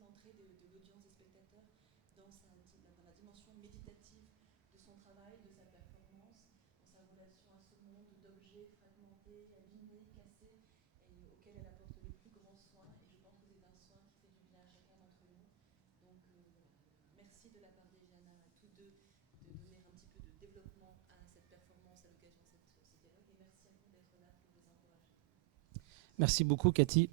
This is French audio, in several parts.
l'entrée de l'audience des spectateurs dans la dimension méditative de son travail, de sa performance, dans sa relation à ce monde d'objets fragmentés, abîmés, cassés, et auquel elle apporte le plus grand soin. Et je pense que c'est un soin qui fait du bien à chacun d'entre nous. Donc merci de la part d'Eliana à tous deux de donner un petit peu de développement à cette performance à l'occasion de ce dialogue. Et merci à vous d'être là pour les encourager. Merci beaucoup, Cathy.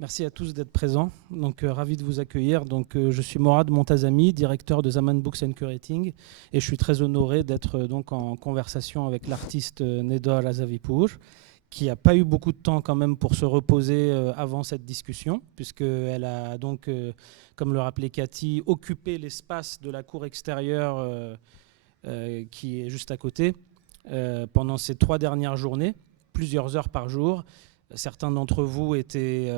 Merci à tous d'être présents. Donc, ravi de vous accueillir. Donc, je suis Morad Montazami, directeur de Zaman Books and Curating, et je suis très honoré d'être donc en conversation avec l'artiste Neda Razavipour, qui n'a pas eu beaucoup de temps quand même pour se reposer avant cette discussion, puisqu'elle a donc, comme le rappelait Cathy, occupé l'espace de la cour extérieure qui est juste à côté pendant ces 3 dernières journées, plusieurs heures par jour. Certains d'entre vous étaient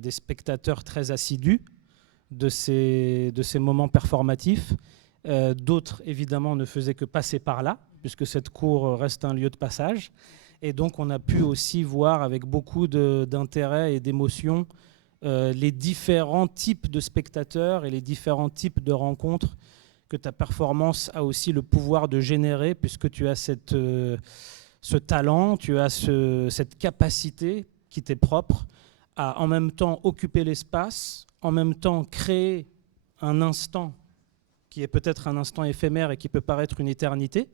des spectateurs très assidus de ces moments performatifs. D'autres, évidemment, ne faisaient que passer par là, puisque cette cour reste un lieu de passage. Et donc, on a pu aussi voir avec beaucoup d'intérêt et d'émotion les différents types de spectateurs et les différents types de rencontres que ta performance a aussi le pouvoir de générer, puisque tu as ce talent, tu as cette capacité qui t'est propre à en même temps occuper l'espace, en même temps créer un instant qui est peut-être un instant éphémère et qui peut paraître une éternité,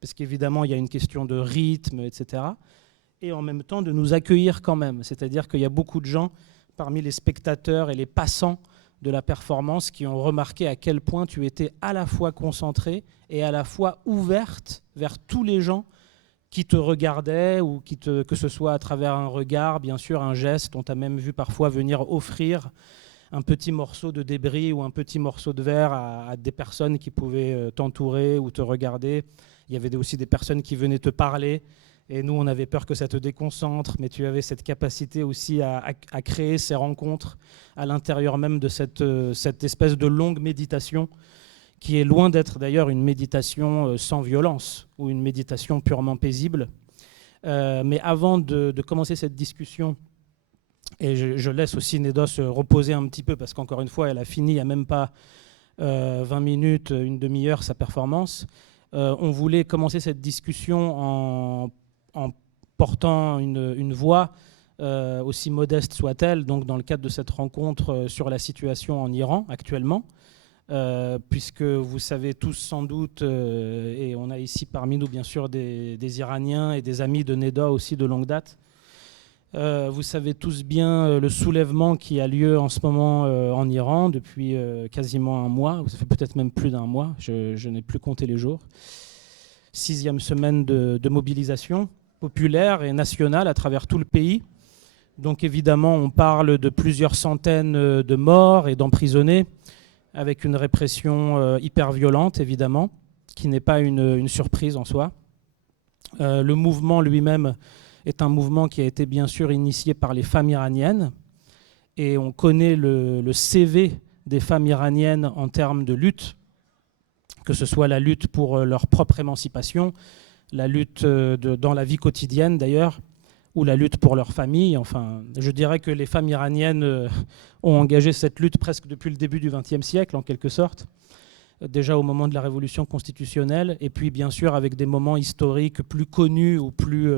parce qu'évidemment il y a une question de rythme, etc. Et en même temps de nous accueillir quand même. C'est-à-dire qu'il y a beaucoup de gens parmi les spectateurs et les passants de la performance qui ont remarqué à quel point tu étais à la fois concentrée et à la fois ouverte vers tous les gens qui te regardaient, ou que ce soit à travers un regard, bien sûr, un geste. On t'a même vu parfois venir offrir un petit morceau de débris ou un petit morceau de verre à des personnes qui pouvaient t'entourer ou te regarder. Il y avait aussi des personnes qui venaient te parler, et nous, on avait peur que ça te déconcentre, mais tu avais cette capacité aussi à créer ces rencontres à l'intérieur même de cette espèce de longue méditation, qui est loin d'être d'ailleurs une méditation sans violence ou une méditation purement paisible. Mais avant de commencer cette discussion, et je laisse aussi Neda se reposer un petit peu, parce qu'encore une fois, elle a fini il n'y a même pas 20 minutes, une demi-heure sa performance. On voulait commencer cette discussion en portant une voix, aussi modeste soit-elle, donc dans le cadre de cette rencontre sur la situation en Iran actuellement. Puisque vous savez tous sans doute, et on a ici parmi nous bien sûr des Iraniens et des amis de Neda aussi de longue date, vous savez tous bien le soulèvement qui a lieu en ce moment en Iran depuis quasiment un mois, ça fait peut-être même plus d'un mois, je n'ai plus compté les jours. 6e semaine de mobilisation populaire et nationale à travers tout le pays. Donc évidemment on parle de plusieurs centaines de morts et d'emprisonnés, avec une répression hyper violente, évidemment, qui n'est pas une surprise en soi. Le mouvement lui-même est un mouvement qui a été bien sûr initié par les femmes iraniennes, et on connaît le CV des femmes iraniennes en termes de lutte, que ce soit la lutte pour leur propre émancipation, la lutte dans la vie quotidienne d'ailleurs, ou la lutte pour leur famille. Enfin, je dirais que les femmes iraniennes ont engagé cette lutte presque depuis le début du XXe siècle, en quelque sorte, déjà au moment de la Révolution constitutionnelle, et puis bien sûr avec des moments historiques plus connus ou plus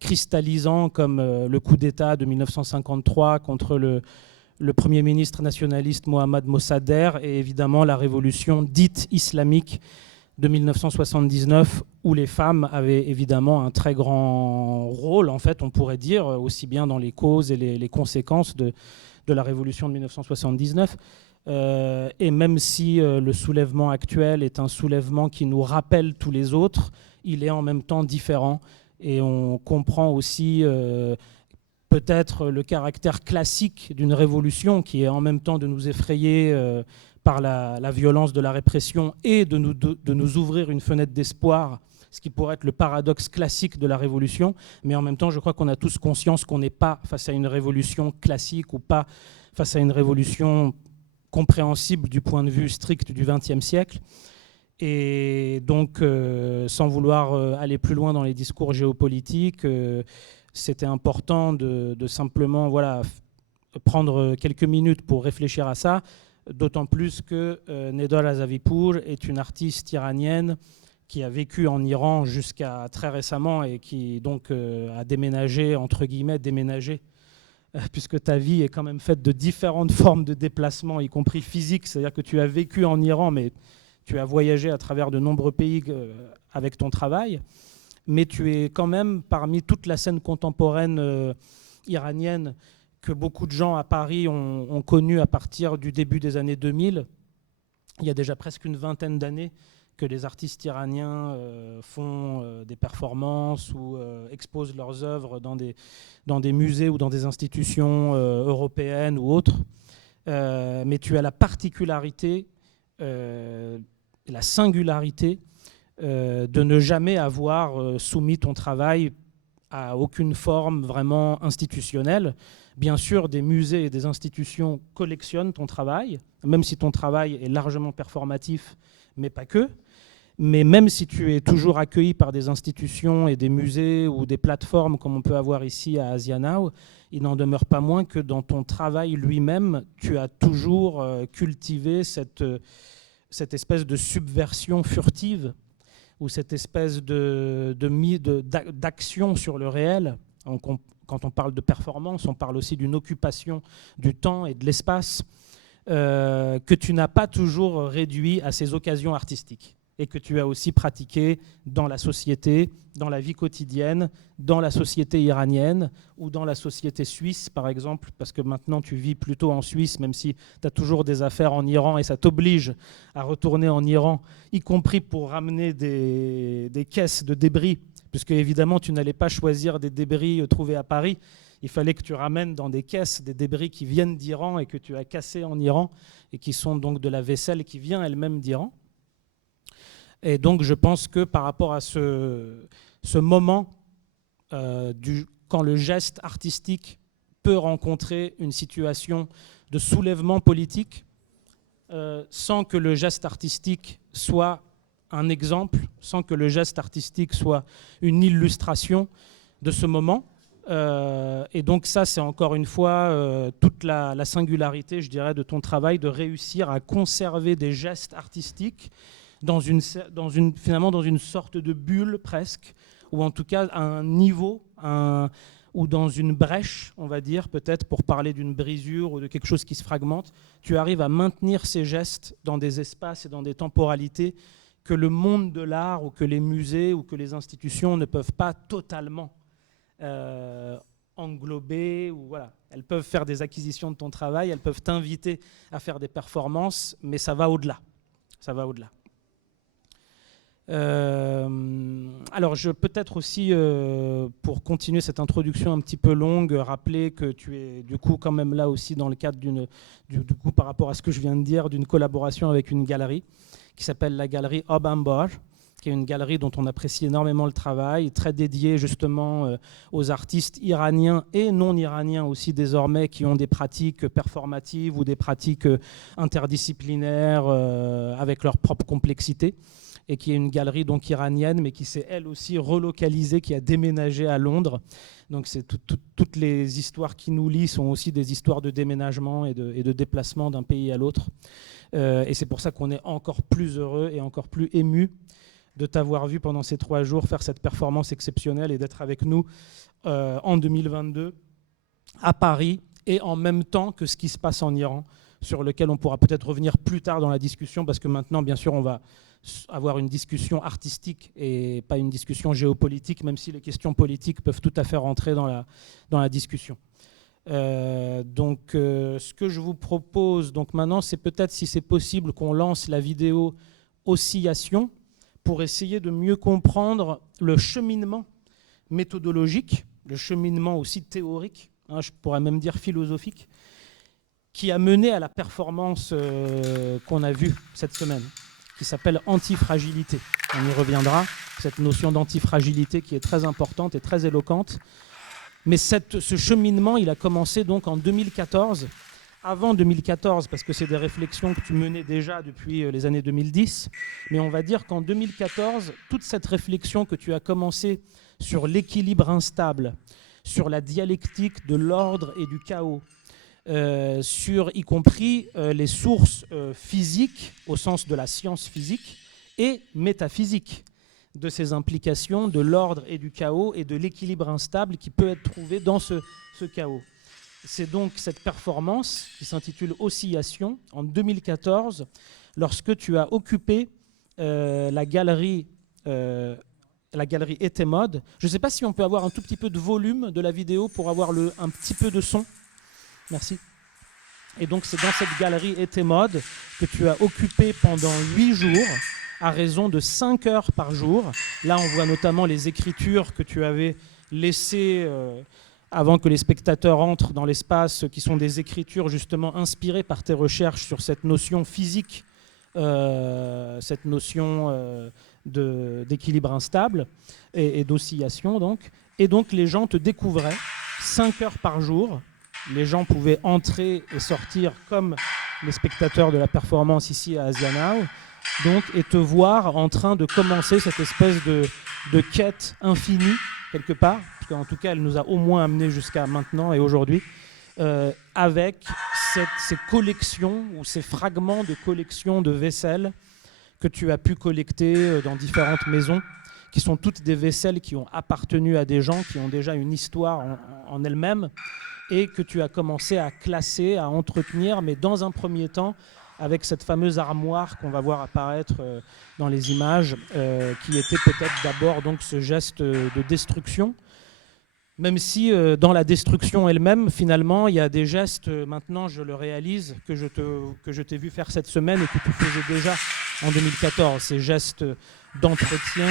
cristallisants, comme le coup d'État de 1953 contre le Premier ministre nationaliste Mohammad Mossadegh, et évidemment la révolution dite islamique de 1979, où les femmes avaient évidemment un très grand rôle, en fait, on pourrait dire, aussi bien dans les causes et les conséquences de la révolution de 1979. Et même si le soulèvement actuel est un soulèvement qui nous rappelle tous les autres, il est en même temps différent, et on comprend aussi peut-être le caractère classique d'une révolution qui est en même temps de nous effrayer par la violence de la répression et de nous ouvrir une fenêtre d'espoir, ce qui pourrait être le paradoxe classique de la révolution. Mais en même temps, je crois qu'on a tous conscience qu'on n'est pas face à une révolution classique, ou pas face à une révolution compréhensible du point de vue strict du XXe siècle. Et donc, sans vouloir aller plus loin dans les discours géopolitiques, c'était important de simplement prendre quelques minutes pour réfléchir à ça, d'autant plus que Nedal Azavipour est une artiste iranienne qui a vécu en Iran jusqu'à très récemment et qui donc a déménagé, entre guillemets, puisque ta vie est quand même faite de différentes formes de déplacement, y compris physique, c'est-à-dire que tu as vécu en Iran, mais tu as voyagé à travers de nombreux pays avec ton travail, mais tu es quand même parmi toute la scène contemporaine iranienne que beaucoup de gens à Paris ont connue à partir du début des années 2000. Il y a déjà presque une vingtaine d'années que les artistes iraniens font des performances ou exposent leurs œuvres dans des musées ou dans des institutions européennes ou autres. Mais tu as la particularité, la singularité de ne jamais avoir soumis ton travail à aucune forme vraiment institutionnelle. Bien sûr, des musées et des institutions collectionnent ton travail, même si ton travail est largement performatif, mais pas que. Mais même si tu es toujours accueilli par des institutions et des musées ou des plateformes comme on peut avoir ici à Asia Now, il n'en demeure pas moins que dans ton travail lui-même, tu as toujours cultivé cette espèce de subversion furtive ou cette espèce d'action sur le réel. Quand on parle de performance, on parle aussi d'une occupation du temps et de l'espace que tu n'as pas toujours réduit à ces occasions artistiques et que tu as aussi pratiqué dans la société, dans la vie quotidienne, dans la société iranienne ou dans la société suisse, par exemple, parce que maintenant tu vis plutôt en Suisse, même si tu as toujours des affaires en Iran et ça t'oblige à retourner en Iran, y compris pour ramener des caisses de débris, puisque évidemment tu n'allais pas choisir des débris trouvés à Paris. Il fallait que tu ramènes dans des caisses des débris qui viennent d'Iran et que tu as cassés en Iran et qui sont donc de la vaisselle qui vient elle-même d'Iran. Et donc je pense que par rapport à ce moment quand le geste artistique peut rencontrer une situation de soulèvement politique, sans que le geste artistique soit un exemple, sans que le geste artistique soit une illustration de ce moment. Et donc ça, c'est encore une fois toute la singularité, je dirais, de ton travail, de réussir à conserver des gestes artistiques finalement dans une sorte de bulle presque, ou en tout cas à un niveau, ou dans une brèche, on va dire, peut-être pour parler d'une brisure ou de quelque chose qui se fragmente. Tu arrives à maintenir ces gestes dans des espaces et dans des temporalités que le monde de l'art ou que les musées ou que les institutions ne peuvent pas totalement englober. Ou voilà. Elles peuvent faire des acquisitions de ton travail, elles peuvent t'inviter à faire des performances, mais ça va au-delà. Ça va au-delà. Alors, je peut-être aussi, pour continuer cette introduction un petit peu longue, rappeler que tu es du coup quand même là aussi dans le cadre du coup par rapport à ce que je viens de dire, d'une collaboration avec une galerie qui s'appelle la galerie Obambar, qui est une galerie dont on apprécie énormément le travail, très dédiée justement aux artistes iraniens et non iraniens aussi désormais qui ont des pratiques performatives ou des pratiques interdisciplinaires avec leur propre complexité, et qui est une galerie donc iranienne, mais qui s'est elle aussi relocalisée, qui a déménagé à Londres. Donc toutes les histoires qui nous lient sont aussi des histoires de déménagement et de déplacement d'un pays à l'autre. Et c'est pour ça qu'on est encore plus heureux et encore plus ému de t'avoir vu pendant ces 3 jours faire cette performance exceptionnelle et d'être avec nous en 2022 à Paris, et en même temps que ce qui se passe en Iran, sur lequel on pourra peut-être revenir plus tard dans la discussion, parce que maintenant, bien sûr, on va avoir une discussion artistique et pas une discussion géopolitique, même si les questions politiques peuvent tout à fait rentrer dans la discussion. Ce que je vous propose donc maintenant, c'est peut-être, si c'est possible, qu'on lance la vidéo Oscillation pour essayer de mieux comprendre le cheminement méthodologique, le cheminement aussi théorique, je pourrais même dire philosophique, qui a mené à la performance qu'on a vue cette semaine, qui s'appelle antifragilité. On y reviendra, cette notion d'antifragilité qui est très importante et très éloquente. Mais ce cheminement, il a commencé donc en 2014, avant 2014, parce que c'est des réflexions que tu menais déjà depuis les années 2010, mais on va dire qu'en 2014, toute cette réflexion que tu as commencé sur l'équilibre instable, sur la dialectique de l'ordre et du chaos, sur y compris les sources physiques, au sens de la science physique, et métaphysique, de ces implications de l'ordre et du chaos et de l'équilibre instable qui peut être trouvé dans ce chaos. C'est donc cette performance qui s'intitule Oscillation en 2014, lorsque tu as occupé la galerie Etemode. Je ne sais pas si on peut avoir un tout petit peu de volume de la vidéo pour avoir un petit peu de son. Merci. Et donc c'est dans cette galerie Etemode que tu as occupé pendant 8 jours, à raison de 5 heures par jour. Là, on voit notamment les écritures que tu avais laissées avant que les spectateurs entrent dans l'espace, qui sont des écritures justement inspirées par tes recherches sur cette notion physique, cette notion d'équilibre instable et d'oscillation. Donc. Et donc les gens te découvraient 5 heures par jour. Les gens pouvaient entrer et sortir comme les spectateurs de la performance ici à Asia Now, donc, et te voir en train de commencer cette espèce de quête infinie, quelque part, parce qu'en tout cas, elle nous a au moins amené jusqu'à maintenant et aujourd'hui, avec ces collections ou ces fragments de collections de vaisselle que tu as pu collecter dans différentes maisons, qui sont toutes des vaisselles qui ont appartenu à des gens qui ont déjà une histoire en elles-mêmes, et que tu as commencé à classer, à entretenir, mais dans un premier temps, avec cette fameuse armoire qu'on va voir apparaître dans les images, qui était peut-être d'abord donc ce geste de destruction, même si dans la destruction elle-même, finalement, il y a des gestes, maintenant je le réalise, que je t'ai vu faire cette semaine et que tu faisais déjà en 2014, ces gestes d'entretien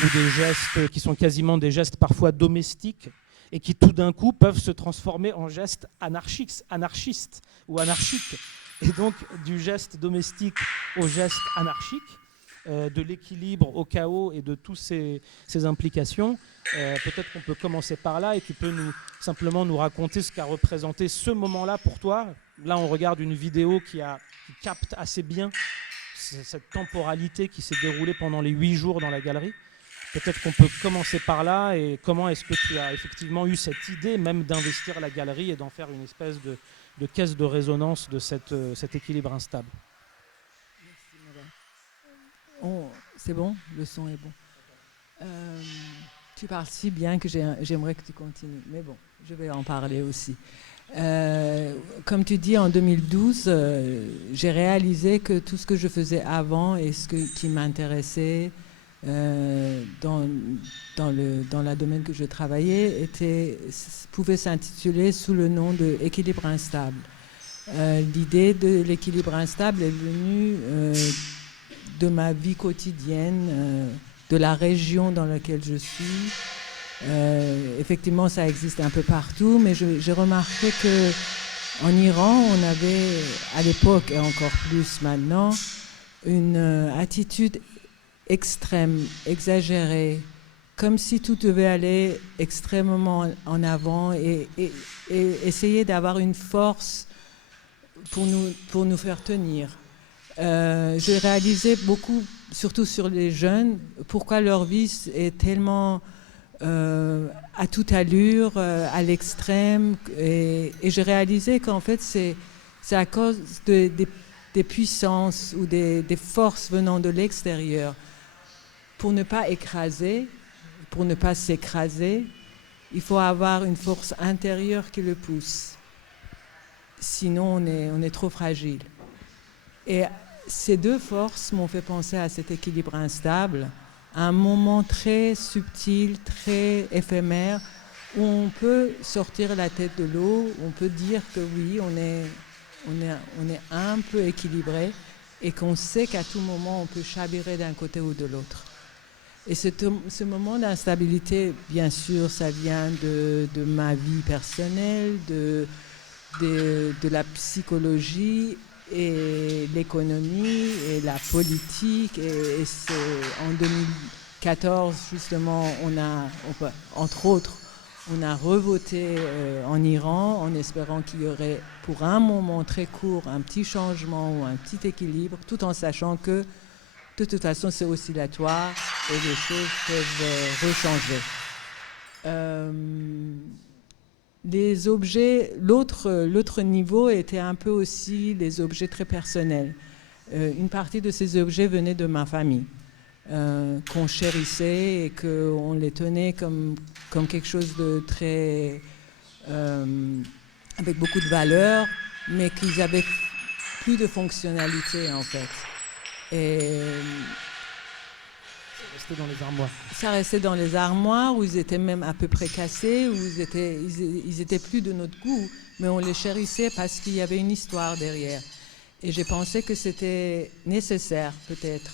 ou des gestes qui sont quasiment des gestes parfois domestiques et qui tout d'un coup peuvent se transformer en gestes anarchistes ou anarchiques. Et donc, du geste domestique au geste anarchique, de l'équilibre au chaos et de toutes ces implications, peut-être qu'on peut commencer par là et tu peux simplement nous raconter ce qu'a représenté ce moment-là pour toi. Là, on regarde une vidéo qui capte assez bien cette temporalité qui s'est déroulée pendant les 8 jours dans la galerie. Peut-être qu'on peut commencer par là, et comment est-ce que tu as effectivement eu cette idée même d'investir la galerie et d'en faire une espèce de caisse de résonance de cet équilibre instable. Merci, c'est bon, le son est bon. Tu parles si bien que j'aimerais que tu continues, mais bon, je vais en parler aussi. Comme tu dis, en 2012, j'ai réalisé que tout ce que je faisais avant et qui m'intéressait dans le domaine que je travaillais pouvait s'intituler sous le nom de équilibre instable. L'idée de l'équilibre instable est venue de ma vie quotidienne, de la région dans laquelle je suis. Effectivement, ça existe un peu partout, mais j'ai remarqué qu'en Iran, on avait, à l'époque et encore plus maintenant, une attitude extrême, exagérée, comme si tout devait aller extrêmement en avant et essayer d'avoir une force pour nous faire tenir. J'ai réalisé beaucoup, surtout sur les jeunes, pourquoi leur vie est tellement à toute allure, à l'extrême, et j'ai réalisé qu'en fait c'est à cause des puissances ou des forces venant de l'extérieur. Pour ne pas écraser, pour ne pas s'écraser, il faut avoir une force intérieure qui le pousse. Sinon, on est trop fragile. Et ces deux forces m'ont fait penser à cet équilibre instable, à un moment très subtil, très éphémère, où on peut sortir la tête de l'eau, on peut dire que oui, on est un peu équilibré et qu'on sait qu'à tout moment, on peut chavirer d'un côté ou de l'autre. Et ce moment d'instabilité, bien sûr, ça vient de ma vie personnelle, de la psychologie et l'économie et la politique. Et c'est en 2014, justement, entre autres, on a revoté en Iran en espérant qu'il y aurait, pour un moment très court, un petit changement ou un petit équilibre, tout en sachant que de toute façon, c'est oscillatoire et les choses peuvent rechanger. les objets, l'autre niveau était un peu aussi les objets très personnels. Une partie de ces objets venait de ma famille, qu'on chérissait et qu'on les tenait comme quelque chose de très... avec beaucoup de valeur, mais qu'ils avaient plus de fonctionnalité en fait. Et restait dans les armoires. ça restait dans les armoires où ils étaient même à peu près cassés, où ils étaient plus de notre goût, mais on les chérissait parce qu'il y avait une histoire derrière. Et j'ai pensé que c'était nécessaire peut-être,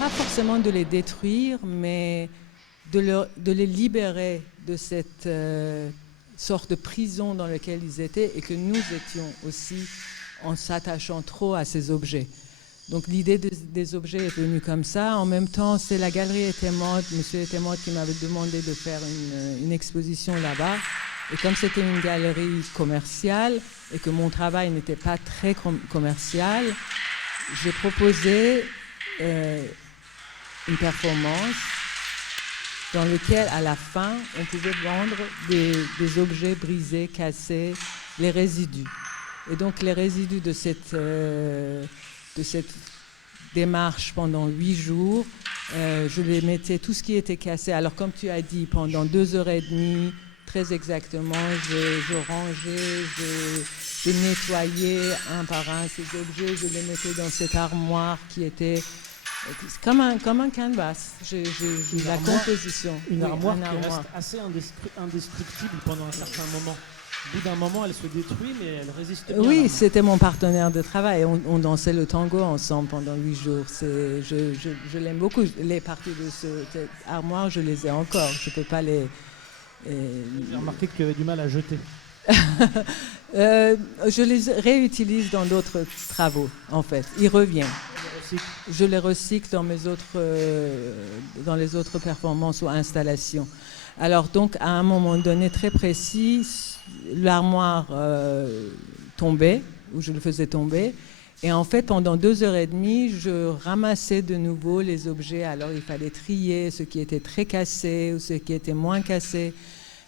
pas forcément de les détruire, mais de les libérer de cette sorte de prison dans laquelle ils étaient et que nous étions aussi en s'attachant trop à ces objets. Donc l'idée des objets est venue comme ça. En même temps, c'est la galerie était morte, monsieur était mort qui m'avait demandé de faire une exposition là-bas. Et comme c'était une galerie commerciale et que mon travail n'était pas très commercial, j'ai proposé une performance dans laquelle, à la fin, on pouvait vendre des objets brisés, cassés, les résidus. Et donc les résidus de cette démarche pendant 8 jours, je les mettais, tout ce qui était cassé. Alors comme tu as dit, pendant 2h30, très exactement, je rangeais, je nettoyais un par un ces objets, je les mettais dans cette armoire qui était comme un canvas, la composition. Une armoire qui reste assez indestructible pendant un certain moment. Au bout d'un moment, elle se détruit, mais elle résiste bien. Oui, c'était mon partenaire de travail. On dansait le tango ensemble pendant 8 jours. Je l'aime beaucoup. Les parties de cette armoire, je les ai encore. Je ne peux pas les... J'ai remarqué que tu avais du mal à jeter. Je les réutilise dans d'autres travaux, en fait. Ils reviennent. Je les recycle dans les autres performances ou installations. Alors donc, à un moment donné très précis, l'armoire tombait, ou je le faisais tomber. Et en fait, pendant 2h30, je ramassais de nouveau les objets. Alors, il fallait trier ce qui était très cassé ou ce qui était moins cassé.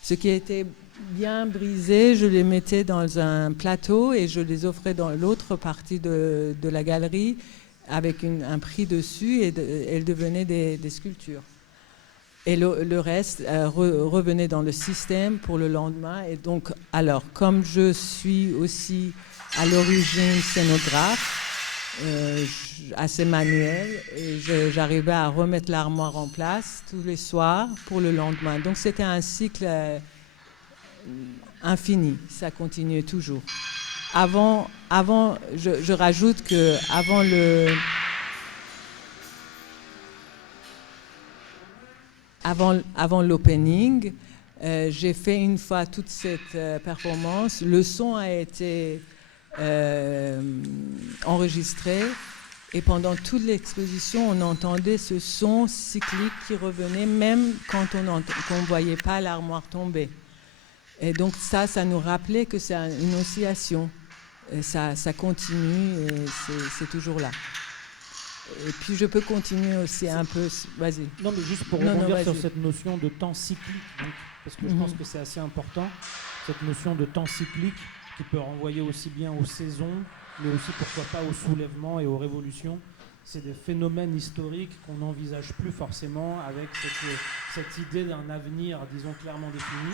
Ce qui était bien brisé, je les mettais dans un plateau et je les offrais dans l'autre partie de la galerie avec un prix dessus et elles devenaient des sculptures. Et le reste revenait dans le système pour le lendemain. Et donc, alors, comme je suis aussi à l'origine scénographe, assez manuel, et j'arrivais à remettre l'armoire en place tous les soirs pour le lendemain. Donc, c'était un cycle infini, ça continuait toujours. Je rajoute que avant l'opening, j'ai fait une fois toute cette performance. Le son a été enregistré et pendant toute l'exposition, on entendait ce son cyclique qui revenait même quand on ne voyait pas l'armoire tomber. Et donc ça nous rappelait que c'est une oscillation. Et ça continue et c'est toujours là. Et puis je peux continuer aussi un peu. Vas-y. Non, mais juste pour rebondir sur cette notion de temps cyclique, donc, parce que je pense que c'est assez important, cette notion de temps cyclique qui peut renvoyer aussi bien aux saisons, mais aussi pourquoi pas au soulèvement et aux révolutions. C'est des phénomènes historiques qu'on n'envisage plus forcément avec cette idée d'un avenir, disons, clairement défini,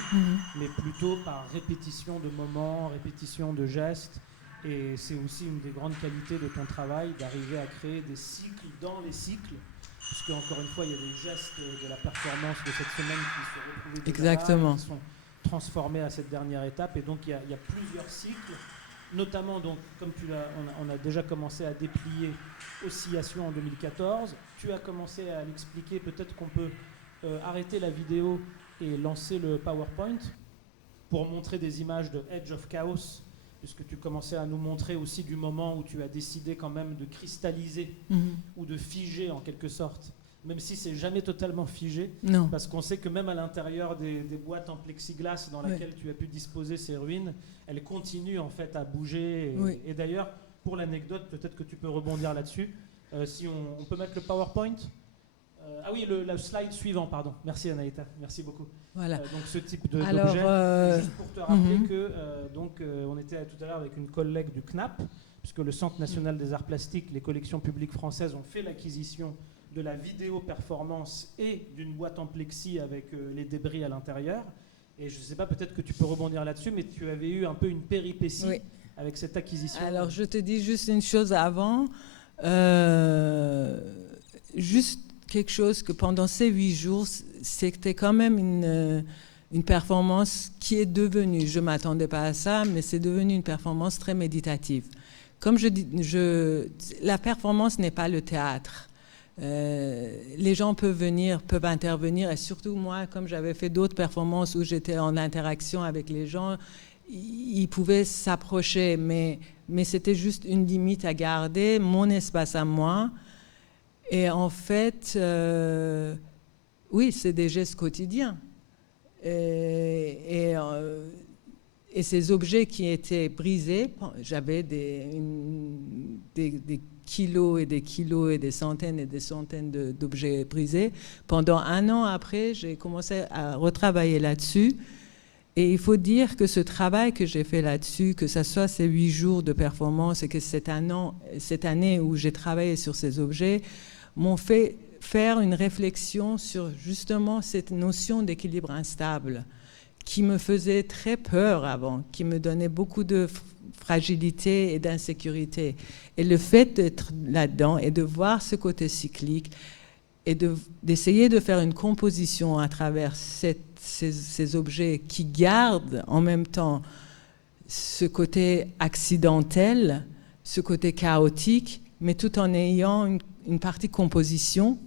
mais plutôt par répétition de moments, répétition de gestes. Et c'est aussi une des grandes qualités de ton travail, d'arriver à créer des cycles dans les cycles, puisque encore une fois, il y a des gestes de la performance de cette semaine qui se retrouvent exactement, qui sont transformés à cette dernière étape. Et donc, il y a plusieurs cycles. Notamment, donc, comme on a déjà commencé à déplier Oscillation en 2014. Tu as commencé à l'expliquer. Peut-être qu'on peut arrêter la vidéo et lancer le PowerPoint pour montrer des images de Edge of Chaos, puisque tu commençais à nous montrer aussi du moment où tu as décidé quand même de cristalliser ou de figer en quelque sorte, même si c'est jamais totalement figé, non. Parce qu'on sait que même à l'intérieur des boîtes en plexiglas dans lesquelles tu as pu disposer ces ruines, elles continuent en fait à bouger. Et d'ailleurs, pour l'anecdote, peut-être que tu peux rebondir là-dessus, si on peut mettre le PowerPoint, Ah oui, le slide suivant, pardon. Merci Anaïta, merci beaucoup. Voilà. Donc ce type d'objet, juste pour te rappeler que on était tout à l'heure avec une collègue du CNAP, puisque le Centre national des arts plastiques, les collections publiques françaises ont fait l'acquisition de la vidéo performance et d'une boîte en plexi avec les débris à l'intérieur. Et je ne sais pas, peut-être que tu peux rebondir là-dessus, mais tu avais eu un peu une péripétie avec cette acquisition. Alors, je te dis juste une chose avant. Juste quelque chose que pendant ces 8 jours, c'était quand même une performance qui est devenue, je ne m'attendais pas à ça, mais c'est devenu une performance très méditative. Comme je dis, la performance n'est pas le théâtre. Les gens peuvent venir, peuvent intervenir, et surtout moi, comme j'avais fait d'autres performances où j'étais en interaction avec les gens, ils pouvaient s'approcher, mais c'était juste une limite à garder, mon espace à moi. Et en fait, oui, c'est des gestes quotidiens. Et ces objets qui étaient brisés, j'avais des kilos et des kilos et des centaines d'objets brisés. Pendant 1 an après, j'ai commencé à retravailler là-dessus. Et il faut dire que ce travail que j'ai fait là-dessus, que ce soit ces 8 jours de performance et que cette année où j'ai travaillé sur ces objets, m'ont fait faire une réflexion sur justement cette notion d'équilibre instable qui me faisait très peur avant, qui me donnait beaucoup de fragilité et d'insécurité. Et le fait d'être là-dedans et de voir ce côté cyclique et d'essayer de faire une composition à travers ces objets qui gardent en même temps ce côté accidentel, ce côté chaotique, mais tout en ayant une partie composition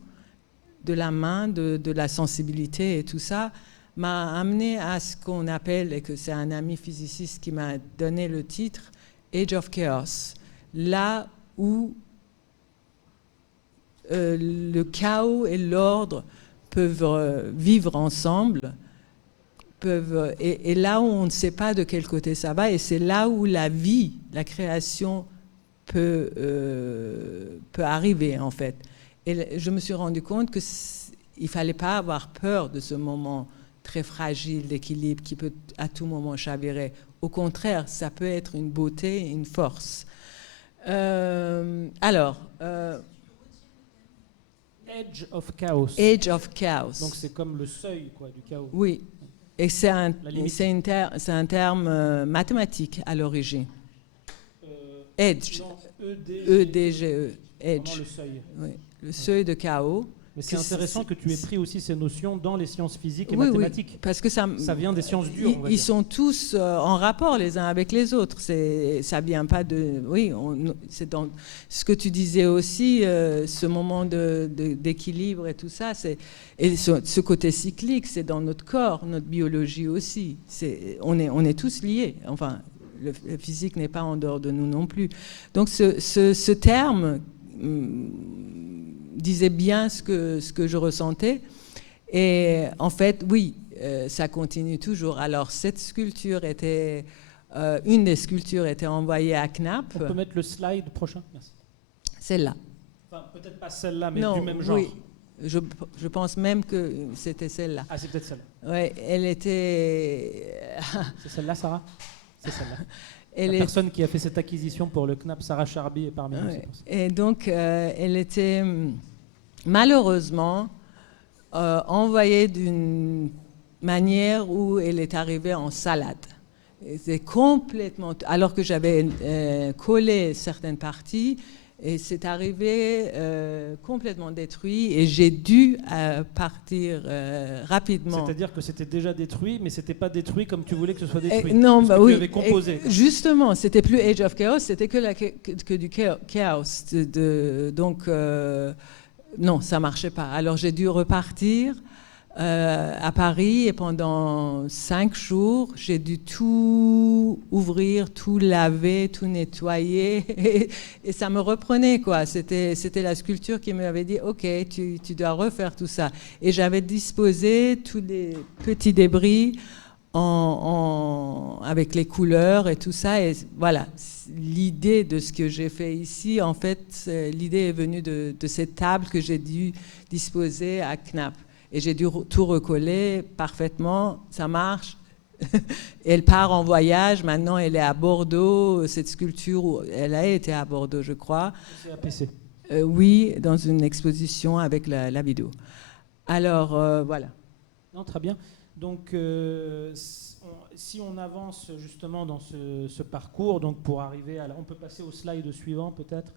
de la main, de la sensibilité et tout ça, m'a amené à ce qu'on appelle, et que c'est un ami physiciste qui m'a donné le titre, Age of Chaos, là où le chaos et l'ordre peuvent vivre ensemble, et là où on ne sait pas de quel côté ça va, et c'est là où la vie, la création peut arriver en fait. Et je me suis rendu compte qu'il ne fallait pas avoir peur de ce moment très fragile d'équilibre qui peut à tout moment chavirer. Au contraire, ça peut être une beauté, une force. Edge of Chaos. Age of Chaos. Donc c'est comme le seuil quoi, du chaos. Oui, et c'est un terme mathématique à l'origine. Edge. E-D-G-E. Edge. Le seuil. Oui, le seuil de chaos. Mais c'est intéressant que tu aies pris aussi ces notions dans les sciences physiques et oui, mathématiques. Oui, parce que ça vient des sciences dures. Ils sont tous en rapport les uns avec les autres. Ça vient pas de. Oui, c'est dans ce que tu disais aussi, ce moment d'équilibre et tout ça. Et ce côté cyclique, c'est dans notre corps, notre biologie aussi. On est tous liés. Enfin, le physique n'est pas en dehors de nous non plus. Donc ce terme disait bien ce que je ressentais. Et en fait, oui, ça continue toujours. Alors, cette sculpture était... une des sculptures était envoyée à CNAP. On peut mettre le slide prochain, merci. Celle-là. Enfin, peut-être pas celle-là, mais non, du même genre. Oui. Je pense même que c'était celle-là. Ah, c'est peut-être celle-là. Oui, elle était... C'est celle-là, Sarah ? C'est celle-là. La personne qui a fait cette acquisition pour le CNAP, Sarah Charby, est parmi nous. Et donc, elle était malheureusement envoyée d'une manière où elle est arrivée en salade. C'est complètement... Alors que j'avais collé certaines parties, et c'est arrivé complètement détruit, et j'ai dû partir rapidement. C'est-à-dire que c'était déjà détruit, mais c'était pas détruit comme tu voulais que ce soit détruit. Non, bah oui. Tu avais composé. Justement, c'était plus Age of Chaos, c'était que du chaos. Donc, non, ça marchait pas. Alors j'ai dû repartir à Paris, et pendant 5 jours, j'ai dû tout ouvrir, tout laver, tout nettoyer, et ça me reprenait, quoi. C'était la sculpture qui m'avait dit, OK, tu dois refaire tout ça. Et j'avais disposé tous les petits débris avec avec les couleurs et tout ça. Et voilà, l'idée de ce que j'ai fait ici, en fait, l'idée est venue de cette table que j'ai dû disposer à Knapp. Et j'ai dû tout recoller parfaitement, ça marche. Elle part en voyage, maintenant elle est à Bordeaux, cette sculpture, elle a été à Bordeaux, je crois. C'est APC. Oui, dans une exposition avec la vidéo. Alors, voilà. Non, très bien. Donc, si on avance justement dans ce parcours, donc pour arriver à... On peut passer au slide suivant peut-être.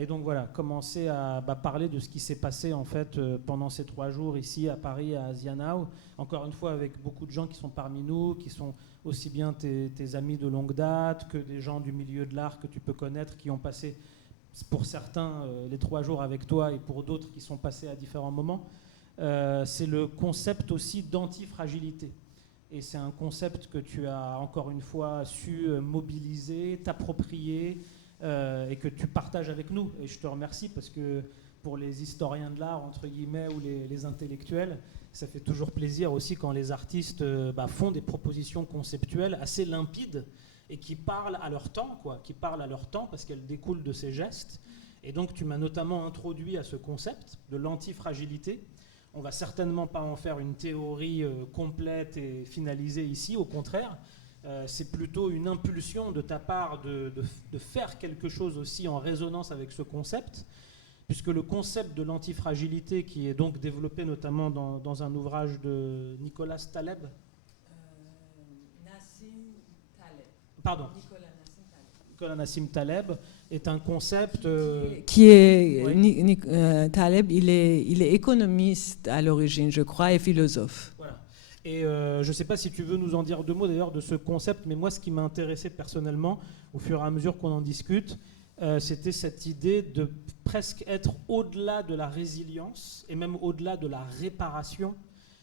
Et donc voilà, commencer à parler de ce qui s'est passé en fait pendant ces 3 jours ici à Paris, à Asianao. Encore une fois, avec beaucoup de gens qui sont parmi nous, qui sont aussi bien tes amis de longue date que des gens du milieu de l'art que tu peux connaître, qui ont passé pour certains les 3 jours avec toi et pour d'autres qui sont passés à différents moments. C'est le concept aussi d'antifragilité. Et c'est un concept que tu as encore une fois su mobiliser, t'approprier, et que tu partages avec nous. Et je te remercie parce que pour les historiens de l'art, entre guillemets, ou les intellectuels, ça fait toujours plaisir aussi quand les artistes font des propositions conceptuelles assez limpides et qui parlent à leur temps, qui parlent à leur temps parce qu'elles découlent de ces gestes. Et donc tu m'as notamment introduit à ce concept de l'antifragilité. On ne va certainement pas en faire une théorie complète et finalisée ici, au contraire. C'est plutôt une impulsion de ta part de faire quelque chose aussi en résonance avec ce concept, puisque le concept de l'antifragilité, qui est donc développé notamment dans un ouvrage de Nicolas Taleb. Nassim Taleb. Pardon. Nicolas Nassim Taleb est un concept... Taleb, il est économiste à l'origine, je crois, et philosophe. Voilà. Et je ne sais pas si tu veux nous en dire 2 mots d'ailleurs de ce concept, mais moi ce qui m'a intéressé personnellement, au fur et à mesure qu'on en discute, c'était cette idée de presque être au-delà de la résilience et même au-delà de la réparation,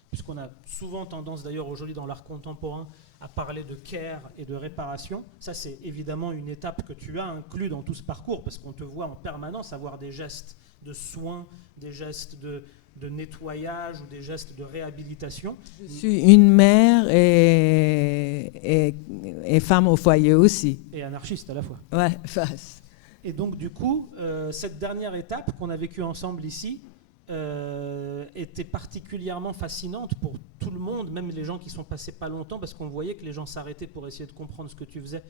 puisqu'on a souvent tendance d'ailleurs aujourd'hui dans l'art contemporain à parler de care et de réparation. Ça c'est évidemment une étape que tu as inclus dans tout ce parcours, parce qu'on te voit en permanence avoir des gestes de soins, des gestes de nettoyage ou des gestes de réhabilitation. Je suis une mère et femme au foyer aussi. Et anarchiste à la fois. Ouais, face. Et donc du coup, cette dernière étape qu'on a vécue ensemble ici était particulièrement fascinante pour tout le monde, même les gens qui sont passés pas longtemps, parce qu'on voyait que les gens s'arrêtaient pour essayer de comprendre ce que tu faisais.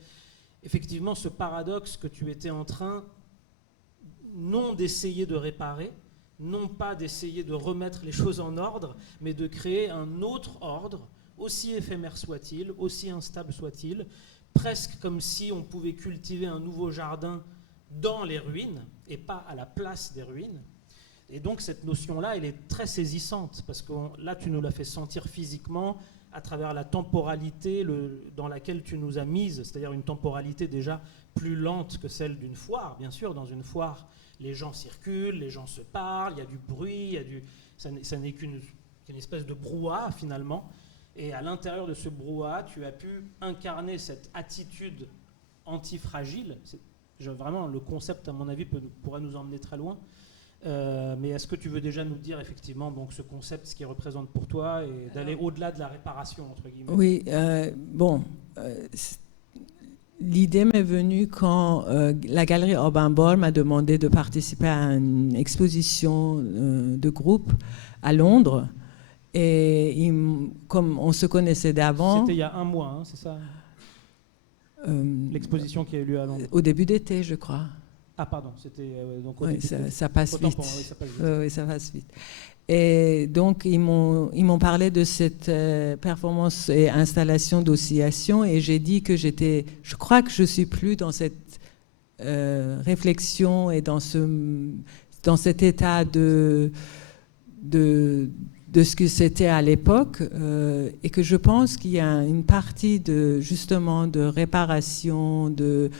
Effectivement, ce paradoxe que tu étais en train, non d'essayer de réparer, non pas d'essayer de remettre les choses en ordre, mais de créer un autre ordre, aussi éphémère soit-il, aussi instable soit-il, presque comme si on pouvait cultiver un nouveau jardin dans les ruines et pas à la place des ruines. Et donc cette notion-là, elle est très saisissante, parce que là, tu nous l'as fait sentir physiquement à travers la temporalité dans laquelle tu nous as mises, c'est-à-dire une temporalité déjà plus lente que celle d'une foire. Bien sûr, dans une foire, les gens circulent, les gens se parlent, il y a du bruit, ça n'est qu'une espèce de brouhaha finalement. Et à l'intérieur de ce brouhaha, tu as pu incarner cette attitude antifragile. Vraiment, le concept, à mon avis, pourrait nous emmener très loin. Mais est-ce que tu veux déjà nous dire effectivement donc, ce concept, ce qu'il représente pour toi, et d'aller au-delà de la réparation, entre guillemets? Oui, l'idée m'est venue quand la galerie Urban Ball m'a demandé de participer à une exposition de groupe à Londres. Et comme on se connaissait d'avant... C'était il y a 1 mois, hein, c'est ça? L'exposition qui a eu lieu à Londres. Au début d'été, je crois. Ah pardon, c'était donc au oui, début ça passe vite. Oui, ça passe vite. Oui, ça passe vite. Et donc, ils m'ont parlé de cette performance et installation d'oscillation, et j'ai dit que je crois que je suis plus dans cette réflexion et dans cet état de ce que c'était à l'époque, et que je pense qu'il y a une partie justement de réparation, de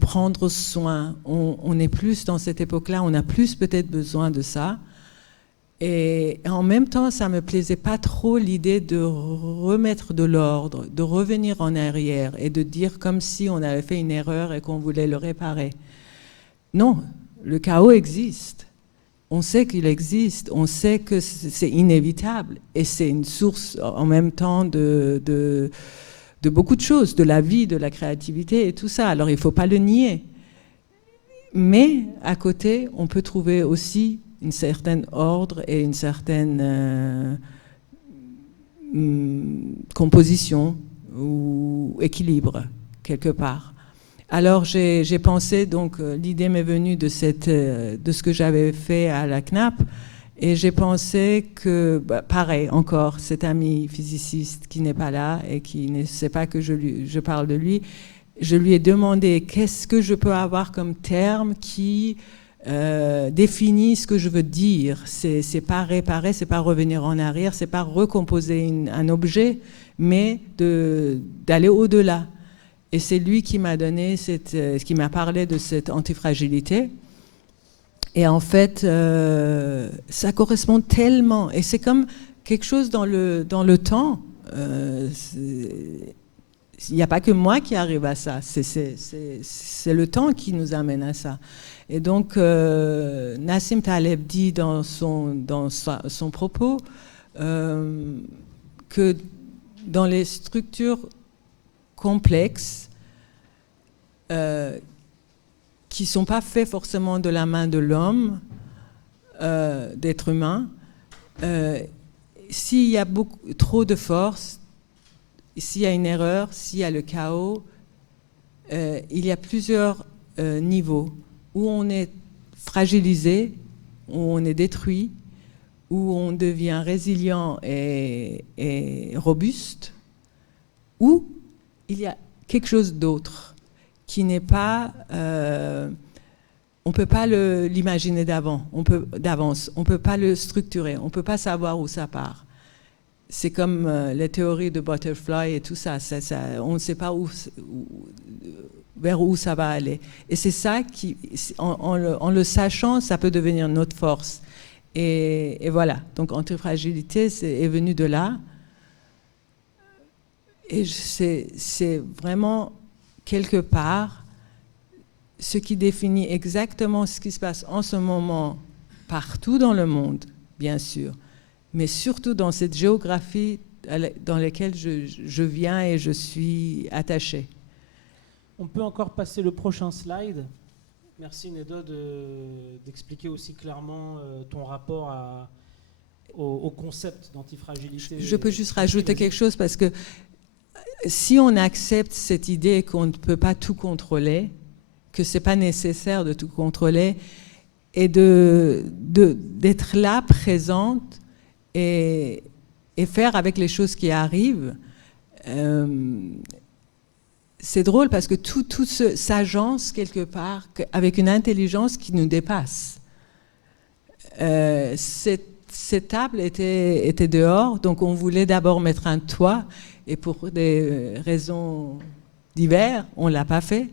prendre soin. On est plus dans cette époque-là, on a plus peut-être besoin de ça. Et en même temps, ça ne me plaisait pas trop l'idée de remettre de l'ordre, de revenir en arrière et de dire comme si on avait fait une erreur et qu'on voulait le réparer. Non, le chaos existe. On sait qu'il existe, on sait que c'est inévitable et c'est une source en même temps de beaucoup de choses, de la vie, de la créativité et tout ça. Alors il ne faut pas le nier. Mais à côté, on peut trouver aussi une certaine ordre et une certaine composition ou équilibre quelque part. Alors j'ai pensé, donc l'idée m'est venue de ce que j'avais fait à la CNAP, et j'ai pensé que, pareil, encore, cet ami physiciste qui n'est pas là et qui ne sait pas que je parle de lui, je lui ai demandé qu'est-ce que je peux avoir comme terme qui définit ce que je veux dire. C'est pas réparer, c'est pas revenir en arrière, c'est pas recomposer un objet, mais d'aller au-delà. Et c'est lui qui m'a donné qui m'a parlé de cette antifragilité. Et en fait, ça correspond tellement. Et c'est comme quelque chose dans le temps. Il n'y a pas que moi qui arrive à ça. C'est le temps qui nous amène à ça. Et donc, Nassim Taleb dit dans son propos que dans les structures complexes, qui ne sont pas faits forcément de la main de l'homme, d'être humain, s'il y a trop de force, s'il y a une erreur, s'il y a le chaos, il y a plusieurs niveaux où on est fragilisé, où on est détruit, où on devient résilient et robuste, ou il y a quelque chose d'autre qui n'est pas... on ne peut pas l'imaginer d'avance, on ne peut pas le structurer, on ne peut pas savoir où ça part. C'est comme les théories de Butterfly et tout ça, on ne sait pas vers où ça va aller. Et c'est ça qui, en le sachant, ça peut devenir notre force. Et voilà, donc antifragilité est venu de là. Et c'est vraiment quelque part ce qui définit exactement ce qui se passe en ce moment partout dans le monde, bien sûr, mais surtout dans cette géographie dans laquelle je viens et je suis attachée. On peut encore passer le prochain slide. Merci Neda d'expliquer aussi clairement ton rapport au concept d'antifragilité. Je peux juste rajouter quelque chose, parce que si on accepte cette idée qu'on ne peut pas tout contrôler, que ce n'est pas nécessaire de tout contrôler, et d'être là, présente, et faire avec les choses qui arrivent, c'est drôle parce que tout s'agence quelque part avec une intelligence qui nous dépasse. Cette table était dehors, donc on voulait d'abord mettre un toit, et pour des raisons diverses, on ne l'a pas fait.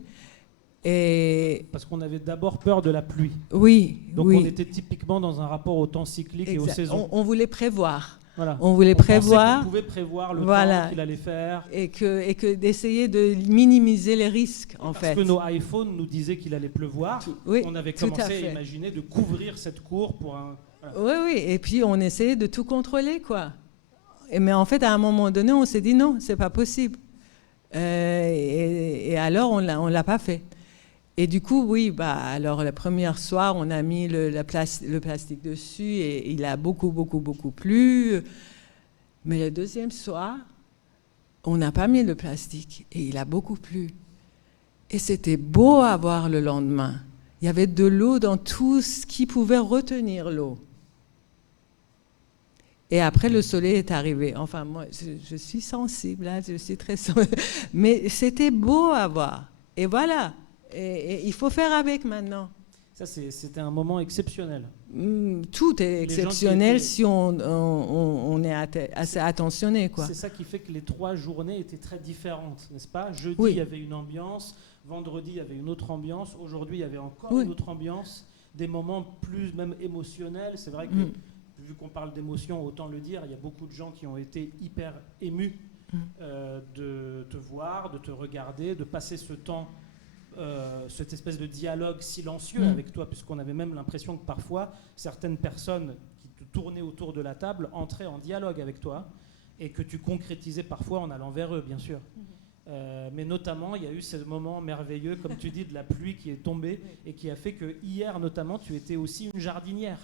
Parce qu'on avait d'abord peur de la pluie. Oui. Donc oui. on était typiquement dans un rapport au temps cyclique et aux saisons. On voulait prévoir. Voilà. On voulait prévoir. On pouvait prévoir le temps qu'il allait faire. Et que d'essayer de minimiser les risques, en fait. Parce que nos iPhones nous disaient qu'il allait pleuvoir. Oui, on avait commencé à imaginer de couvrir cette cour pour un... Voilà. Oui. Et puis on essayait de tout contrôler, quoi. Mais en fait, à un moment donné, on s'est dit non, c'est pas possible. Et alors, on l'a pas fait. Et du coup, oui, alors le premier soir, on a mis le plastique dessus et il a beaucoup plu. Mais le deuxième soir, on n'a pas mis le plastique et il a beaucoup plu. Et c'était beau à voir le lendemain. Il y avait de l'eau dans tout ce qui pouvait retenir l'eau. Et après, le soleil est arrivé. Enfin, moi, je suis sensible, hein, je suis très sensible. Mais c'était beau à voir. Et voilà. Et il faut faire avec maintenant. Ça, c'était un moment exceptionnel. Tout est exceptionnel si on est assez attentionné, quoi. C'est ça qui fait que les 3 journées étaient très différentes, n'est-ce pas? Jeudi, oui. Il y avait une ambiance. Vendredi, il y avait une autre ambiance. Aujourd'hui, il y avait encore une autre ambiance. Des moments plus même émotionnels. C'est vrai que, vu qu'on parle d'émotion, autant le dire, il y a beaucoup de gens qui ont été hyper émus de te voir, de te regarder, de passer ce temps... cette espèce de dialogue silencieux avec toi, puisqu'on avait même l'impression que parfois certaines personnes qui te tournaient autour de la table entraient en dialogue avec toi. et que tu concrétisais parfois en allant vers eux, bien sûr. Mais notamment, il y a eu ce moment merveilleux, comme tu dis, de la pluie qui est tombée et qui a fait que hier, notamment, tu étais aussi une jardinière,